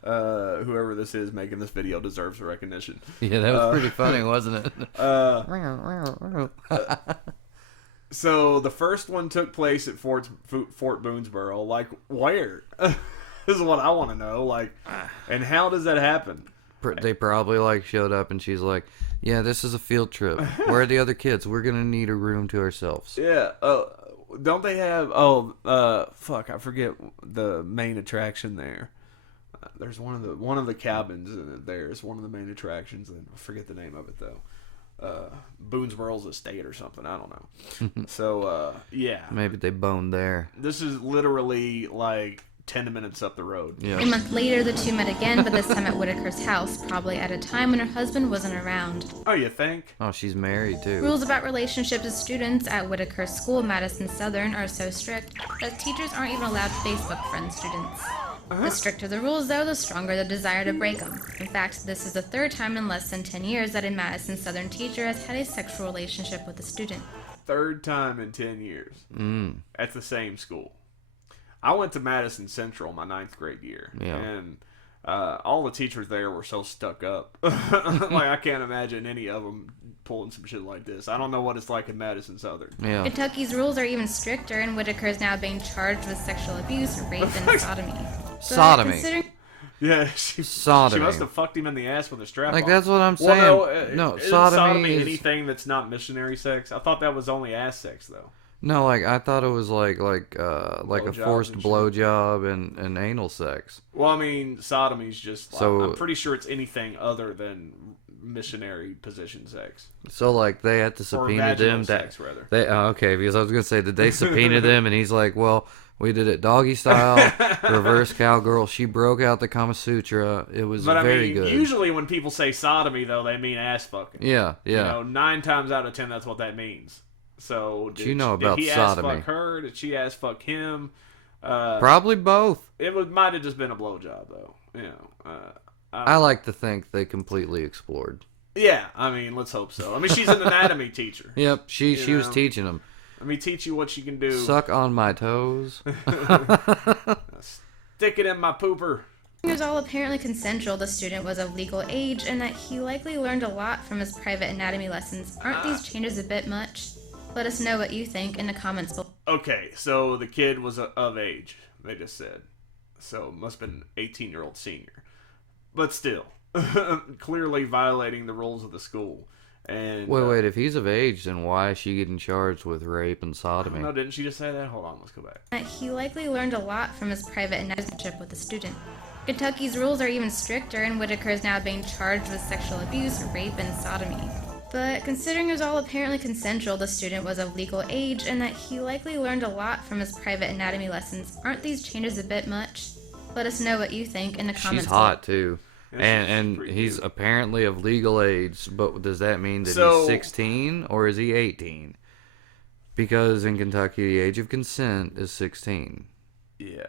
Whoever this is making this video deserves the recognition. Yeah, that was pretty funny, wasn't it? So the first one took place at Fort Boonesboro. Like, where? This is what I want to know. Like, and how does that happen? They probably like showed up and she's like, "Yeah, this is a field trip. Where are the other kids? We're gonna need a room to ourselves." Yeah. Don't they have? Fuck! I forget the main attraction there. There's one of the cabins there is one of the main attractions, and I forget the name of it though. Boonesboro's Estate or something. I don't know. So yeah, Maybe they boned there. this is literally like 10 minutes up the road. Yeah. A month later, the two met again, but this time at Whitaker's house, probably at a time when her husband wasn't around. Oh, you think? Oh, she's married too. Rules about relationships with students at Whitaker's school, Madison Southern, are so strict that teachers aren't even allowed to Facebook friend students. The stricter the rules, though, the stronger the desire to break them. In fact, this is the third time in less than 10 years that a Madison Southern teacher has had a sexual relationship with a student. third time in 10 years at the same school. I went to Madison Central my 9th grade year, and all the teachers there were so stuck up. Like, I can't imagine any of them pulling some shit like this. I don't know what it's like in Madison Southern. Yeah. Kentucky's rules are even stricter, and Whitaker is now being charged with sexual abuse, rape, and sodomy. But Sodomy. considering- Yeah, she Sodomy. must have fucked him in the ass with a strap Like, on. that's what I'm saying. Well, No, isn't sodomy is- anything that's not missionary sex. I thought that was only ass sex, though. No, like, I thought it was like a Blowjobs forced and shit. blowjob and anal sex. Well, I mean, sodomy's just. So- I'm pretty sure it's anything other than missionary position sex. So, like, they had to Or subpoena vaginal them. sex, rather. They okay, because I was gonna say, did they subpoena them? And he's like, well, we did it doggy style, reverse cowgirl. She broke out the Kama Sutra. It was But very I mean, good. usually when people say sodomy, though, they mean ass fucking. Yeah, yeah. You know, 9 times out of 10, that's what that means. So, You know about did he sodomy. ass fuck her? Did she ass fuck him? Probably both. Might have just been a blowjob, though. You know, I like to think they completely explored. yeah, I mean, let's hope so. I mean, she's an anatomy teacher. Yep, she was know. teaching them. Let me teach you what you can do. Suck on my toes. Stick it in my pooper. It was all apparently consensual. The student was of legal age, and that he likely learned a lot from his private anatomy lessons. Aren't these changes a bit much? Let us know what you think in the comments below. Okay, so the kid was of age, they just said. So must have been an 18-year-old senior. But still, clearly violating the rules of the school. And Wait, if he's of age, then why is she getting charged with rape and sodomy? No, didn't she just say that? Hold on, let's go back. That he likely learned a lot from his private anatomy with the student. Kentucky's rules are even stricter, and Whitaker is now being charged with sexual abuse, rape, and sodomy. But considering it was all apparently consensual, the student was of legal age, and that he likely learned a lot from his private anatomy lessons. Aren't these changes a bit much? Let us know what you think in the comments. She's hot too, Yeah, and she's he's cute. apparently of legal age. But does that mean that So- he's 16 or is he 18? Because in Kentucky, the age of consent is 16. Yeah.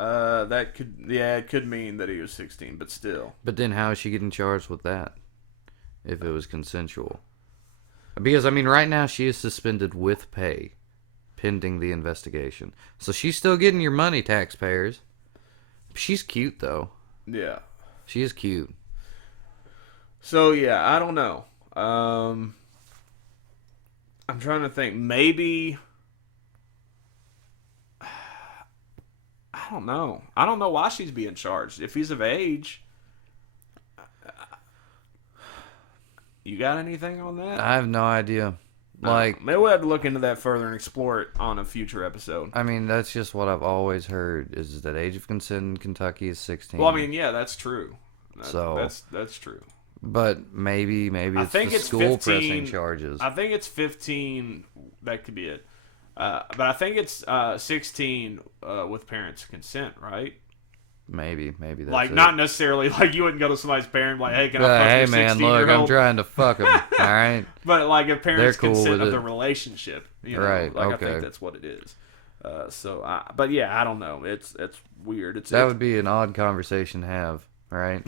It could mean that he was 16, but still. But then how is she getting charged with that if it was consensual? Because, I mean, right now she is suspended with pay pending the investigation. So she's still getting your money, taxpayers. She's cute, though. Yeah. She is cute. So, yeah, I don't know. I'm trying to think. Maybe... I don't know. I don't know why she's being charged. If he's of age... You got anything on that? I have no idea. Like, maybe we'll have to look into that further and explore it on a future episode. I mean, that's just what I've always heard, is that age of consent in Kentucky is 16. Well, I mean, yeah, that's true. So- That's true. But maybe I it's think the it's school 15, pressing charges. I think it's 15. That could be it. But I think it's 16 with parents' consent, right? Maybe that's Like, it. not necessarily like you wouldn't go to somebody's parent like, hey, can I But, fuck hey, your man, 16-year-old? look, I'm trying to fuck him, all right? But like, if parents They're cool consent with of it. the relationship, you know, Right, like I okay. think that's what it is. But yeah, I don't know. It's weird. That would be an odd conversation to have, right?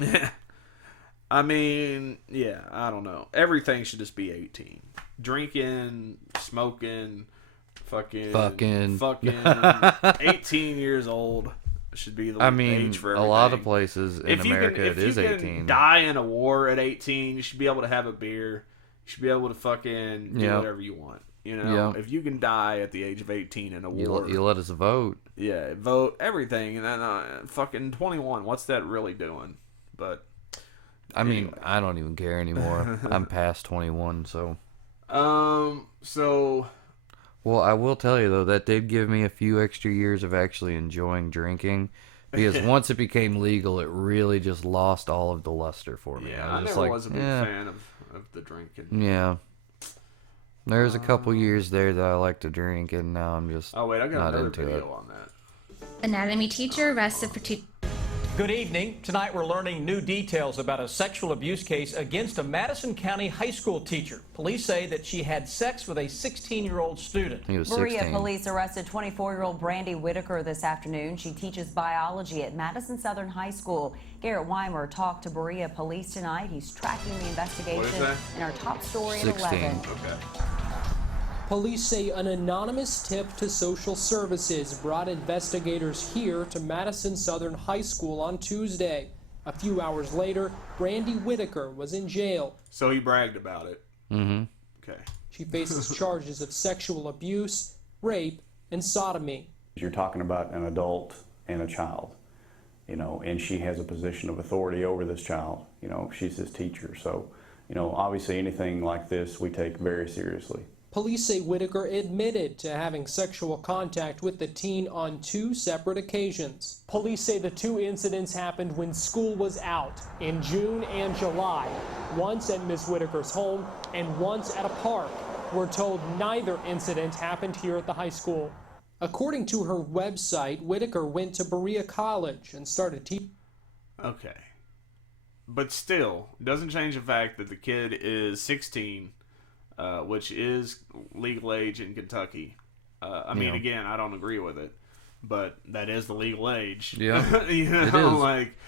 I mean, yeah, I don't know. Everything should just be 18. Drinking, smoking, fucking 18 years old should be the I mean, age for a everything. lot of places in If you America can, it is if you 18. can die in a war at 18, you should be able to have a beer. You should be able to fucking do Yep. whatever you want. You know, Yep. if you can die at the age of 18 in a war, You let us vote. yeah, vote everything, and then fucking 21. What's that really doing? But I mean, anyway. I don't even care anymore. I'm past 21, so. so Well, I will tell you, though, that did give me a few extra years of actually enjoying drinking. Because once it became legal, it really just lost all of the luster for me. yeah, I I was just never like, was a big yeah, fan of the drinking. yeah. There's a couple years there that I liked to drink, and now I'm just Oh wait, I got not another into video it. on that. Anatomy teacher arrested for teaching. Good evening. Tonight we're learning new details about a sexual abuse case against a Madison County high school teacher. Police say that she had sex with a 16-year-old student. He was Berea 16. police arrested 24-year-old Brandy Whitaker this afternoon. She teaches biology at Madison Southern High School. Garrett Weimer talked to Berea police tonight. He's tracking the investigation that? in our top story at 16. 11. Okay. Police say an anonymous tip to social services brought investigators here to Madison Southern High School on Tuesday. A few hours later, Brandy Whitaker was in jail. So he bragged about it. Mm-hmm. Okay. She faces charges of sexual abuse, rape, and sodomy. You're talking about an adult and a child, and she has a position of authority over this child. She's his teacher. So, obviously anything like this we take very seriously. Police say Whitaker admitted to having sexual contact with the teen on 2 separate occasions. Police say the 2 incidents happened when school was out in June and July, once at Ms. Whitaker's home and once at a park. We're told neither incident happened here at the high school. According to her website, Whitaker went to Berea College and started teaching. Okay. But still, doesn't change the fact that the kid is 16, which is legal age in Kentucky. I mean, again, I don't agree with it, but that is the legal age. Yeah, you know, it is. like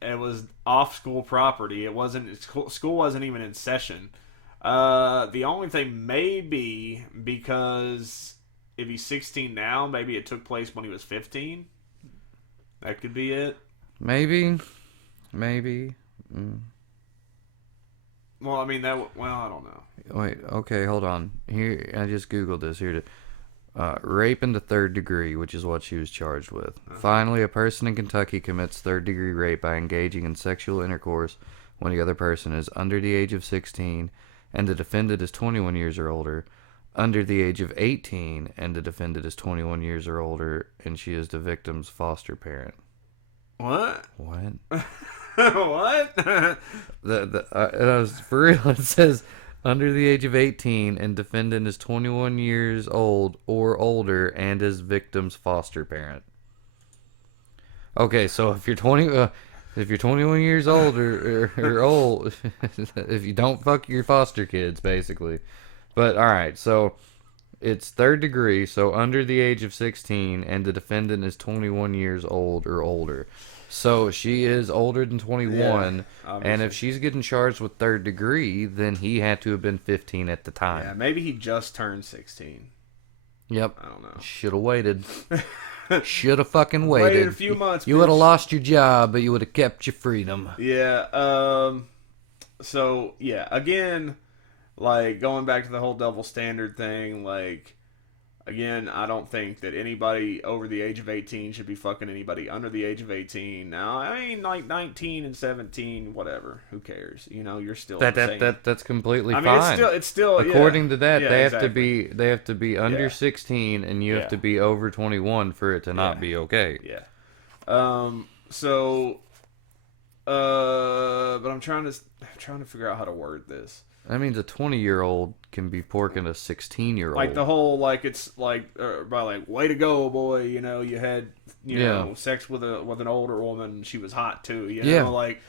it was off school property. It wasn't school wasn't even in session. The only thing maybe because if he's 16 now, maybe it took place when he was 15. That could be it. Maybe. Well, I mean, I don't know. Wait, okay, hold on. Here, I just Googled this. Here, rape in the 3rd degree, which is what she was charged with. Finally, a person in Kentucky commits 3rd-degree rape by engaging in sexual intercourse when the other person is under the age of 16 and the defendant is 21 years or older, under the age of 18 and the defendant is 21 years or older, and she is the victim's foster parent. What? What? What? For real, it says under the age of 18 and defendant is 21 years old or older and is victim's foster parent. Okay, so if you're 21 years old or old, if you don't fuck your foster kids, basically. But all right, so it's 3rd degree, so under the age of 16, and the defendant is 21 years old or older. So she is older than 21, and if she's getting charged with 3rd degree, then he had to have been 15 at the time. Yeah, maybe he just turned 16. Yep. I don't know. Should have waited. Should have fucking waited. Waited a few months. You would have lost your job, but you would have kept your freedom. Yeah. So yeah, again, like going back to the whole double standard thing, like. Again, I don't think that anybody over the age of 18 should be fucking anybody under the age of 18. Now, I mean, like 19 and 17, whatever. Who cares? You're still That's completely fine. I mean, it's still according to that, yeah, they exactly. have to be under 16, and you have to be over 21 for it to not be okay. Yeah. But I'm trying to figure out how to word this. That means a 20-year-old can be porking a 16-year-old. Like the whole, like, it's like, by like, way to go, boy, you had, sex with an older woman, and she was hot too, like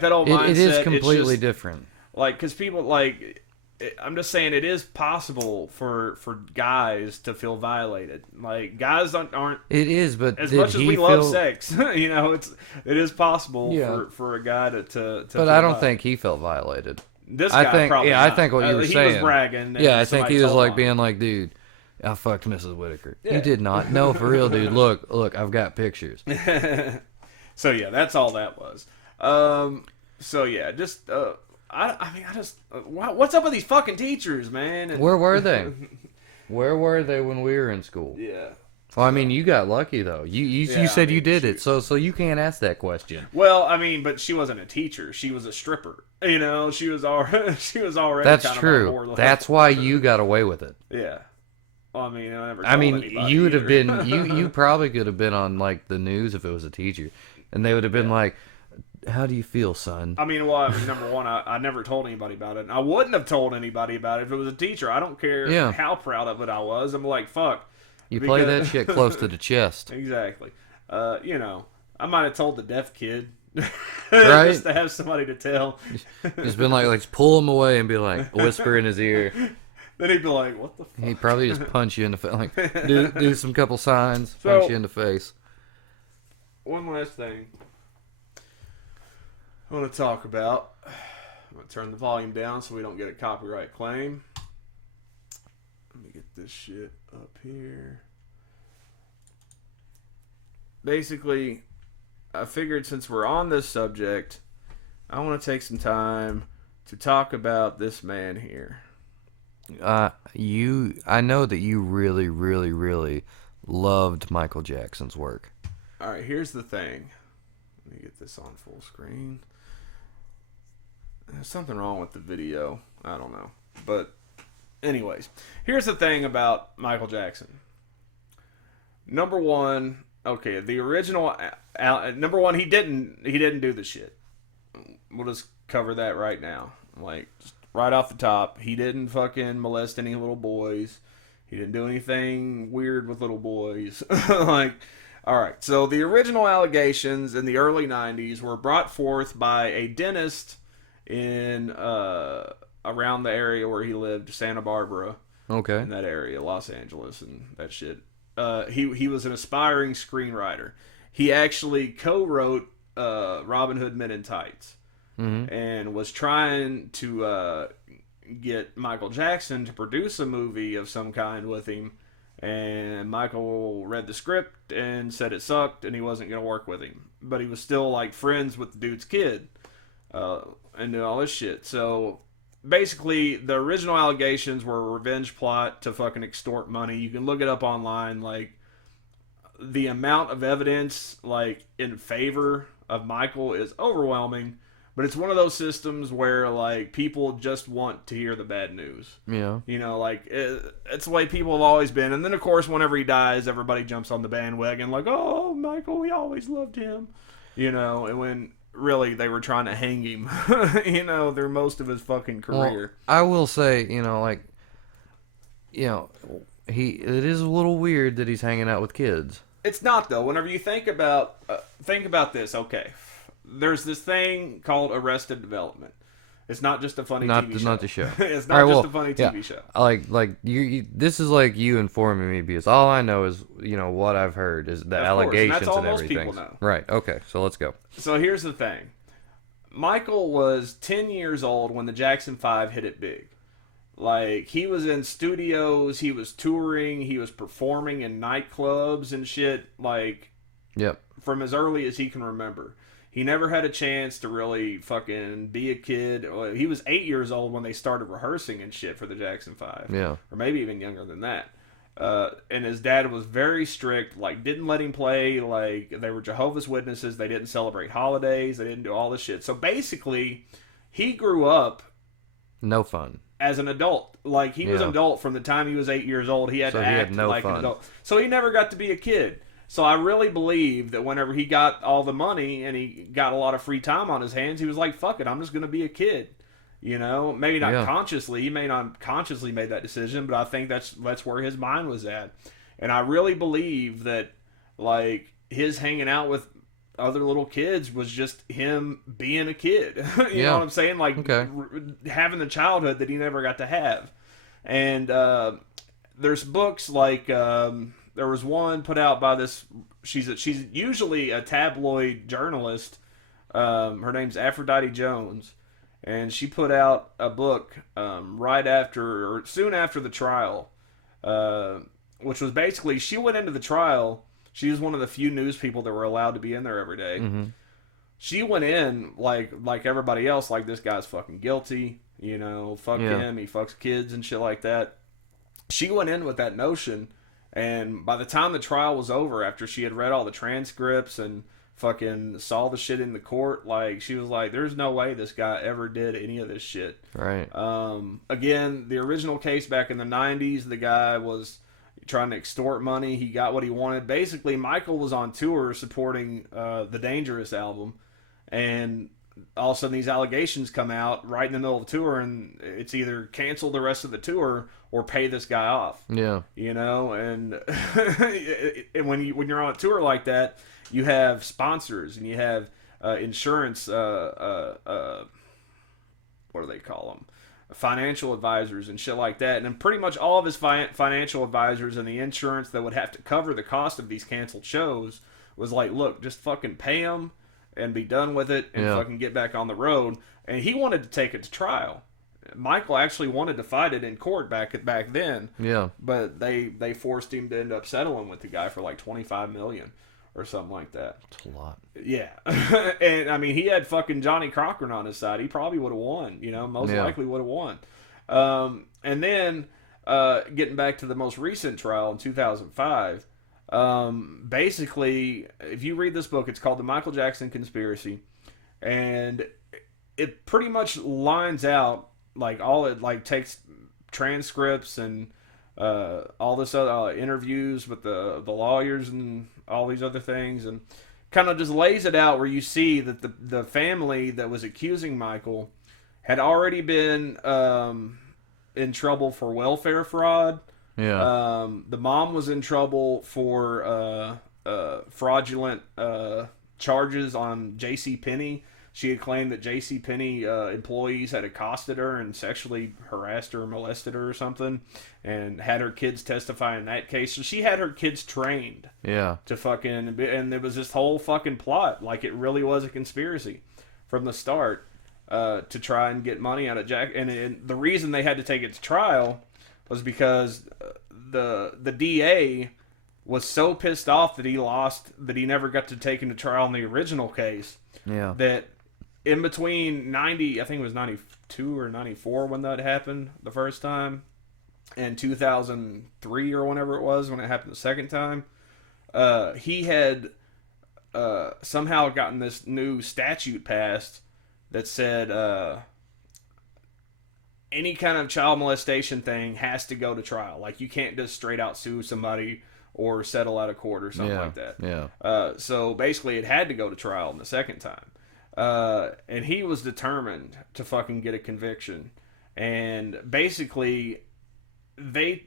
that old mindset. It is completely different. Like, because people, like, I'm just saying it is possible for guys to feel violated. Like, guys aren't. It is, but as much as we love sex, it is possible for a guy to but I don't think he felt violated. This guy probably not. I think what you were saying. He was bragging. Yeah, I think he was like being like, dude, I fucked Mrs. Whitaker. Yeah. You did not. No, for real, dude. Look, I've got pictures. So yeah, that's all that was. So yeah, just what's up with these fucking teachers, man? Where were they? Where were they when we were in school? Yeah. Well, I mean, you got lucky though. You said you did it, so you can't ask that question. Well, I mean, but she wasn't a teacher; she was a stripper. She was already. That's kind true. of That's why you got away with it. Yeah. Well, I mean, I never. You would have been. You probably could have been on like the news if it was a teacher, and they would have been like, "How do you feel, son?" I mean, well, number one, I never told anybody about it. And I wouldn't have told anybody about it if it was a teacher. I don't care how proud of it I was. I'm like, fuck. You play that shit close to the chest. Exactly. I might have told the deaf kid. Right? Just to have somebody to tell. Just been like pull him away and be like, whisper in his ear. Then he'd be like, what the fuck? He'd probably just punch you in the face. Like, do some couple signs, punch you in the face. One last thing I want to talk about. I'm going to turn the volume down so we don't get a copyright claim. this shit up here. Basically, I figured since we're on this subject, I want to take some time to talk about this man here. I know that you really, really, really loved Michael Jackson's work. All right, here's the thing. Let me get this on full screen. There's something wrong with the video. I don't know. But anyways, here's the thing about Michael Jackson. Number one, okay, the original number one, he didn't do the shit. We'll just cover that right now. Like, just right off the top, he didn't fucking molest any little boys. He didn't do anything weird with little boys. Like, all right. So the original allegations in the early 90s were brought forth by a dentist in around the area where he lived, Santa Barbara. Okay. In that area, Los Angeles and that shit. He was an aspiring screenwriter. He actually co-wrote Robin Hood Men in Tights. Mm-hmm. And was trying to get Michael Jackson to produce a movie of some kind with him. And Michael read the script and said it sucked and he wasn't going to work with him. But he was still like friends with the dude's kid and knew all this shit. So basically, the original allegations were a revenge plot to fucking extort money. You can look it up online. Like, the amount of evidence like in favor of Michael is overwhelming. But it's one of those systems where, like, people just want to hear the bad news. Yeah. You know, like, it's the way people have always been. And then, of course, whenever he dies, everybody jumps on the bandwagon. Like, oh, Michael, we always loved him. You know, and when really they were trying to hang him, you know, through most of his fucking career. Well, I will say, you know, like, you know, it is a little weird that he's hanging out with kids. It's not, though. Whenever you think about this, okay. There's this thing called Arrested Development. It's not just a funny TV show. Not the show. It's not just a funny TV show. Like you, this is like you informing me because all I know is, you know, what I've heard is the allegations and that's all and most everything. people know. Right. Okay. So let's go. So here's the thing. Michael was 10 years old when the Jackson 5 hit it big. Like, he was in studios, he was touring, he was performing in nightclubs and shit, like, yep, from as early as he can remember. He never had a chance to really fucking be a kid. He was 8 years old when they started rehearsing and shit for the Jackson 5. Yeah. Or maybe even younger than that. And his dad was very strict, like, didn't let him play. Like, they were Jehovah's Witnesses. They didn't celebrate holidays. They didn't do all this shit. So basically, he grew up no fun as an adult. Like, he was an adult from the time he was 8 years old. He had to act like an adult. So he never got to be a kid. So I really believe that whenever he got all the money and he got a lot of free time on his hands, he was like, fuck it, I'm just going to be a kid. You know, maybe not consciously. He may not consciously made that decision, but I think that's where his mind was at. And I really believe that, like, his hanging out with other little kids was just him being a kid. You know what I'm saying? Like, having the childhood that he never got to have. And there's books like... there was one put out by this. She's usually a tabloid journalist. Her name's Aphrodite Jones, and she put out a book right after or soon after the trial, which was basically she went into the trial. She was one of the few news people that were allowed to be in there every day. Mm-hmm. She went in like everybody else, like this guy's fucking guilty. You know, fuck him. He fucks kids and shit like that. She went in with that notion. And by the time the trial was over, after she had read all the transcripts and fucking saw the shit in the court, like, she was like, there's no way this guy ever did any of this shit. Right. Again, the original case back in the 90s, the guy was trying to extort money. He got what he wanted. Basically, Michael was on tour supporting the Dangerous album. And all of a sudden these allegations come out right in the middle of the tour, and it's either cancel the rest of the tour or pay this guy off. Yeah. You know, and when you're on a tour like that, you have sponsors and you have insurance, what do they call them? Financial advisors and shit like that. And then pretty much all of his financial advisors and the insurance that would have to cover the cost of these canceled shows was like, look, just fucking pay them and be done with it and fucking get back on the road. And he wanted to take it to trial. Michael actually wanted to fight it in court back then. Yeah. But they forced him to end up settling with the guy for like $25 million or something like that. That's a lot. Yeah. And I mean, he had fucking Johnny Cochran on his side. He probably would have won, most likely would have won. And then getting back to the most recent trial in 2005, basically, if you read this book, it's called The Michael Jackson Conspiracy, and it pretty much lines out like all it like takes transcripts and all this other interviews with the lawyers and all these other things, and kind of just lays it out where you see that the family that was accusing Michael had already been in trouble for welfare fraud. Yeah. The mom was in trouble for fraudulent charges on J.C. Penney. She had claimed that J.C. Penney employees had accosted her and sexually harassed her, molested her or something, and had her kids testify in that case. So she had her kids trained. Yeah. To fucking, and there was this whole fucking plot, like it really was a conspiracy from the start to try and get money out of Jack. And the reason they had to take it to trial was because the DA was so pissed off that he lost, that he never got to take him to trial in the original case. Yeah. That in between 90, I think it was 92 or 94 when that happened the first time, and 2003 or whenever it was when it happened the second time, he had somehow gotten this new statute passed that said any kind of child molestation thing has to go to trial. Like, you can't just straight out sue somebody or settle out of court or something like that. Yeah. So basically it had to go to trial in the second time. And he was determined to fucking get a conviction. And basically they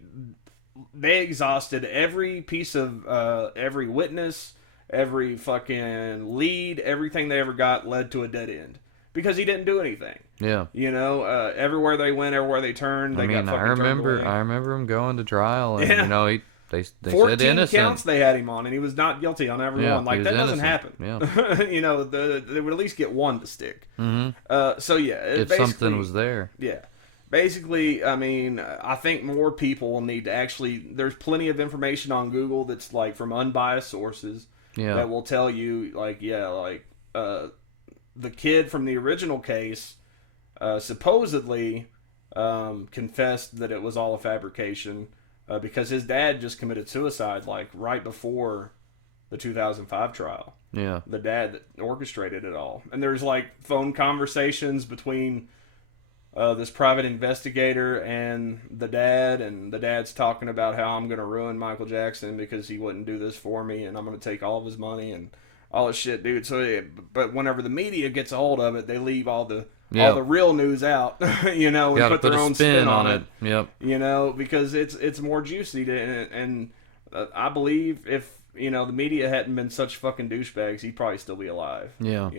exhausted every piece of every witness, every fucking lead, everything they ever got led to a dead end. Because he didn't do anything. Yeah. Everywhere they went, everywhere they turned, they got fucking turned away. I remember him going to trial, and they 14 said innocent. counts they had him on, and he was not guilty on every one. Like, that doesn't happen. Yeah. They would at least get one to stick. Mm-hmm. So yeah, if something was there. Yeah. Basically, I mean, I think more people will need to actually. There's plenty of information on Google that's like from unbiased sources that will tell you, like, the kid from the original case supposedly confessed that it was all a fabrication because his dad just committed suicide like right before the 2005 trial. Yeah. The dad that orchestrated it all. And there's like phone conversations between this private investigator and the dad's talking about how I'm going to ruin Michael Jackson because he wouldn't do this for me, and I'm going to take all of his money and all this shit, dude. So, but whenever the media gets a hold of it, they leave all the real news out, and put their own spin on it. Yep. Because it's more juicy and I believe if the media hadn't been such fucking douchebags, he'd probably still be alive. Yeah.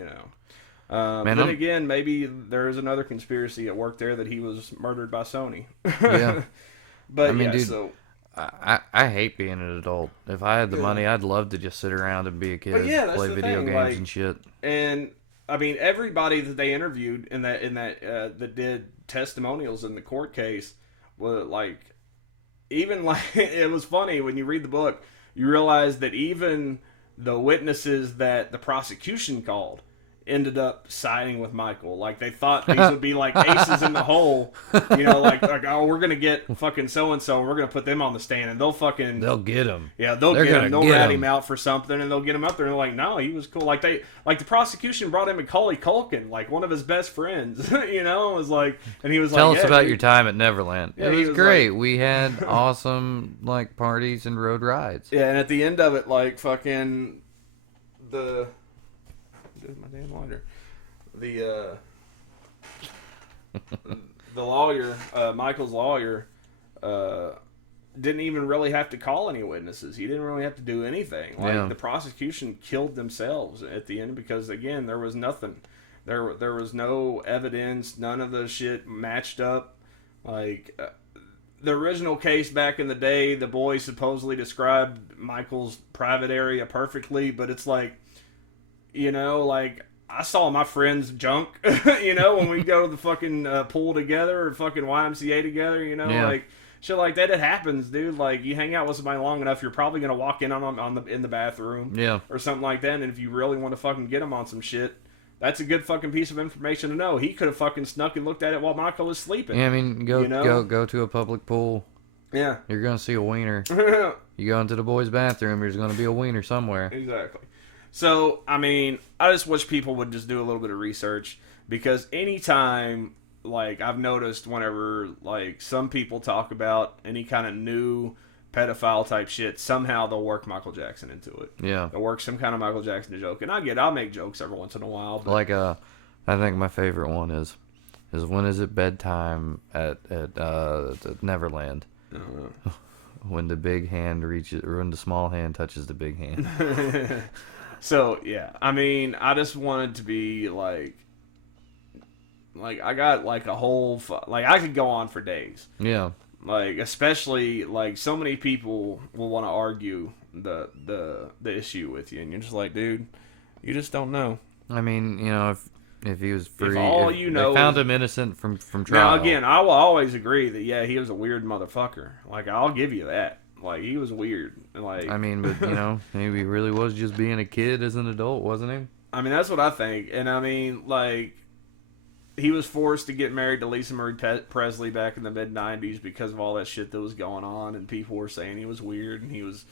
Then again, maybe there is another conspiracy at work there that he was murdered by Sony. Yeah. But I mean, dude, so. I hate being an adult. If I had the money, I'd love to just sit around and be a kid, play video games and shit. And I mean, everybody that they interviewed in that did testimonials in the court case was like, even like it was funny when you read the book, you realize that even the witnesses that the prosecution called ended up siding with Michael. Like, they thought these would be like aces in the hole, like oh, we're gonna get fucking so and so, and we're gonna put them on the stand, and they'll get him. Yeah, they'll get him. They'll rat him out for something, and they'll get him up there. And they're like, no, he was cool. Like the prosecution brought in Macaulay Culkin, like one of his best friends. Was like, and he was Tell like, us about your time at Neverland. Yeah, it was great. We had awesome like parties and road rides. Yeah, and at the end of it, like fucking my damn lighter. The lawyer, Michael's lawyer, didn't even really have to call any witnesses. He didn't really have to do anything. Like, the prosecution killed themselves at the end because, again, there was nothing. There was no evidence. None of the shit matched up. Like, the original case back in the day, the boy supposedly described Michael's private area perfectly, but it's like, I saw my friends junk, you know, when we go to the fucking pool together or fucking YMCA together, you know, like shit like that. It happens, dude. Like you hang out with somebody long enough, you're probably gonna walk in in the bathroom, or something like that. And if you really want to fucking get them on some shit, that's a good fucking piece of information to know. He could have fucking snuck and looked at it while Michael was sleeping. Yeah, I mean, go to a public pool. Yeah, you're gonna see a wiener. You go into the boys' bathroom, there's gonna be a wiener somewhere. Exactly. So, I mean, I just wish people would just do a little bit of research, because anytime, like, I've noticed whenever, like, some people talk about any kind of new pedophile type shit, somehow they'll work Michael Jackson into it. Yeah. They'll work some kind of Michael Jackson joke. And I'll make jokes every once in a while. But... Like, I think my favorite one is when is it bedtime at Neverland? When the big hand reaches, or when the small hand touches the big hand. So, yeah, I mean, I just wanted to be, like I got, like, a whole, like, I could go on for days. Yeah. Like, especially, like, so many people will want to argue the issue with you, and you're just like, dude, you just don't know. I mean, you know, if he was free, they found him innocent from trial. Now, again, I will always agree that, yeah, he was a weird motherfucker. Like, I'll give you that. Like, he was weird. Like, I mean, but, you know, maybe he really was just being a kid as an adult, wasn't he? I mean, that's what I think. And, I mean, like, he was forced to get married to Lisa Marie Presley back in the mid-'90s because of all that shit that was going on, and people were saying he was weird, and he was,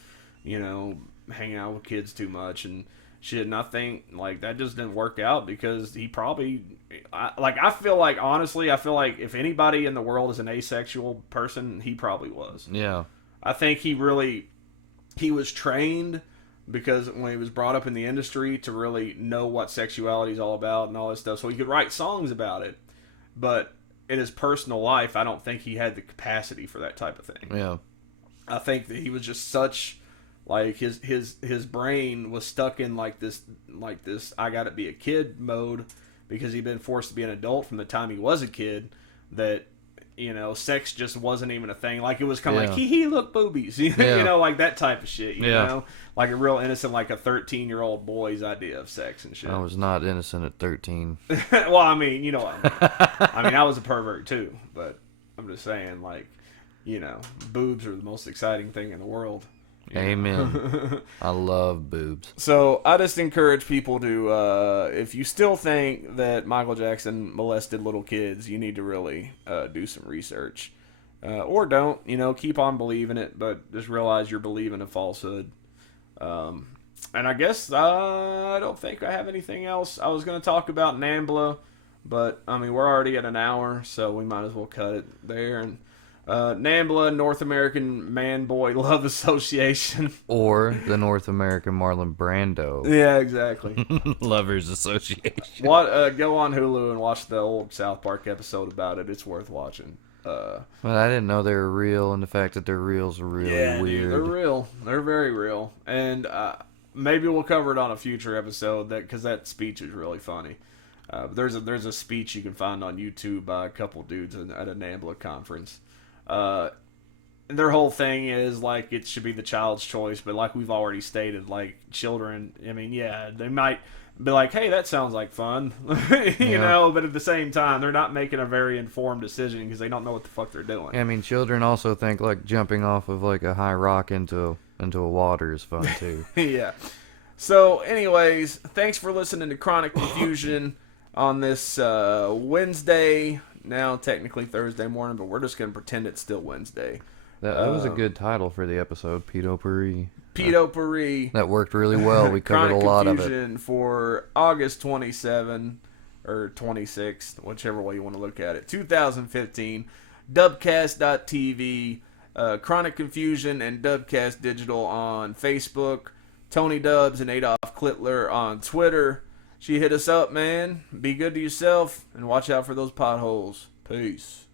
you know, hanging out with kids too much, and shit. And I think, like, that just didn't work out because he probably... I feel like, honestly, if anybody in the world is an asexual person, he probably was. Yeah. I think he was trained, because when he was brought up in the industry, to really know what sexuality is all about and all this stuff, so he could write songs about it. But in his personal life, I don't think he had the capacity for that type of thing. Yeah. I think that he was just such, like, his brain was stuck in like this I gotta be a kid mode, because he'd been forced to be an adult from the time he was a kid, that, you know, sex just wasn't even a thing. Like, it was kind of like, hee, look, boobies. You know, like that type of shit, you know? Like a real innocent, like a 13-year-old boy's idea of sex and shit. I was not innocent at 13. Well, I mean, you know what I mean. I was a pervert, too. But I'm just saying, like, you know, boobs are the most exciting thing in the world. Amen. I love boobs. So I just encourage people to, if you still think that Michael Jackson molested little kids, you need to really do some research. Or don't, you know, keep on believing it, but just realize you're believing a falsehood. And I guess I don't think I have anything else. I was going to talk about NAMBLA, but, I mean, we're already at an hour, so we might as well cut it there. And NAMBLA, North American Man-Boy Love Association. Or the North American Marlon Brando. Yeah, exactly. Lovers Association. Go on Hulu and watch the old South Park episode about it. It's worth watching. Well, I didn't know they were real, and the fact that they're real is really weird. Dude, they're real. They're very real. And maybe we'll cover it on a future episode, because that speech is really funny. There's a speech you can find on YouTube by a couple dudes at a NAMBLA conference. Their whole thing is, like, it should be the child's choice, but like we've already stated, like, children, I mean, yeah, they might be like, hey, that sounds like fun, you know, but at the same time, they're not making a very informed decision because they don't know what the fuck they're doing. I mean, children also think, like, jumping off of, like, a high rock into a water is fun, too. Yeah. So, anyways, thanks for listening to Chronic Confusion on this Wednesday. Now, technically Thursday morning, but we're just going to pretend it's still Wednesday. That was a good title for the episode, Pedoppouri. Pedoppouri. That worked really well. We covered a lot of it. For August 27 or 26th, whichever way you want to look at it, 2015. Dubcast.tv, Chronic Confusion and Dubcast Digital on Facebook. Tony Dubs and Adolf Klittler on Twitter. She hit us up, man. Be good to yourself and watch out for those potholes. Peace.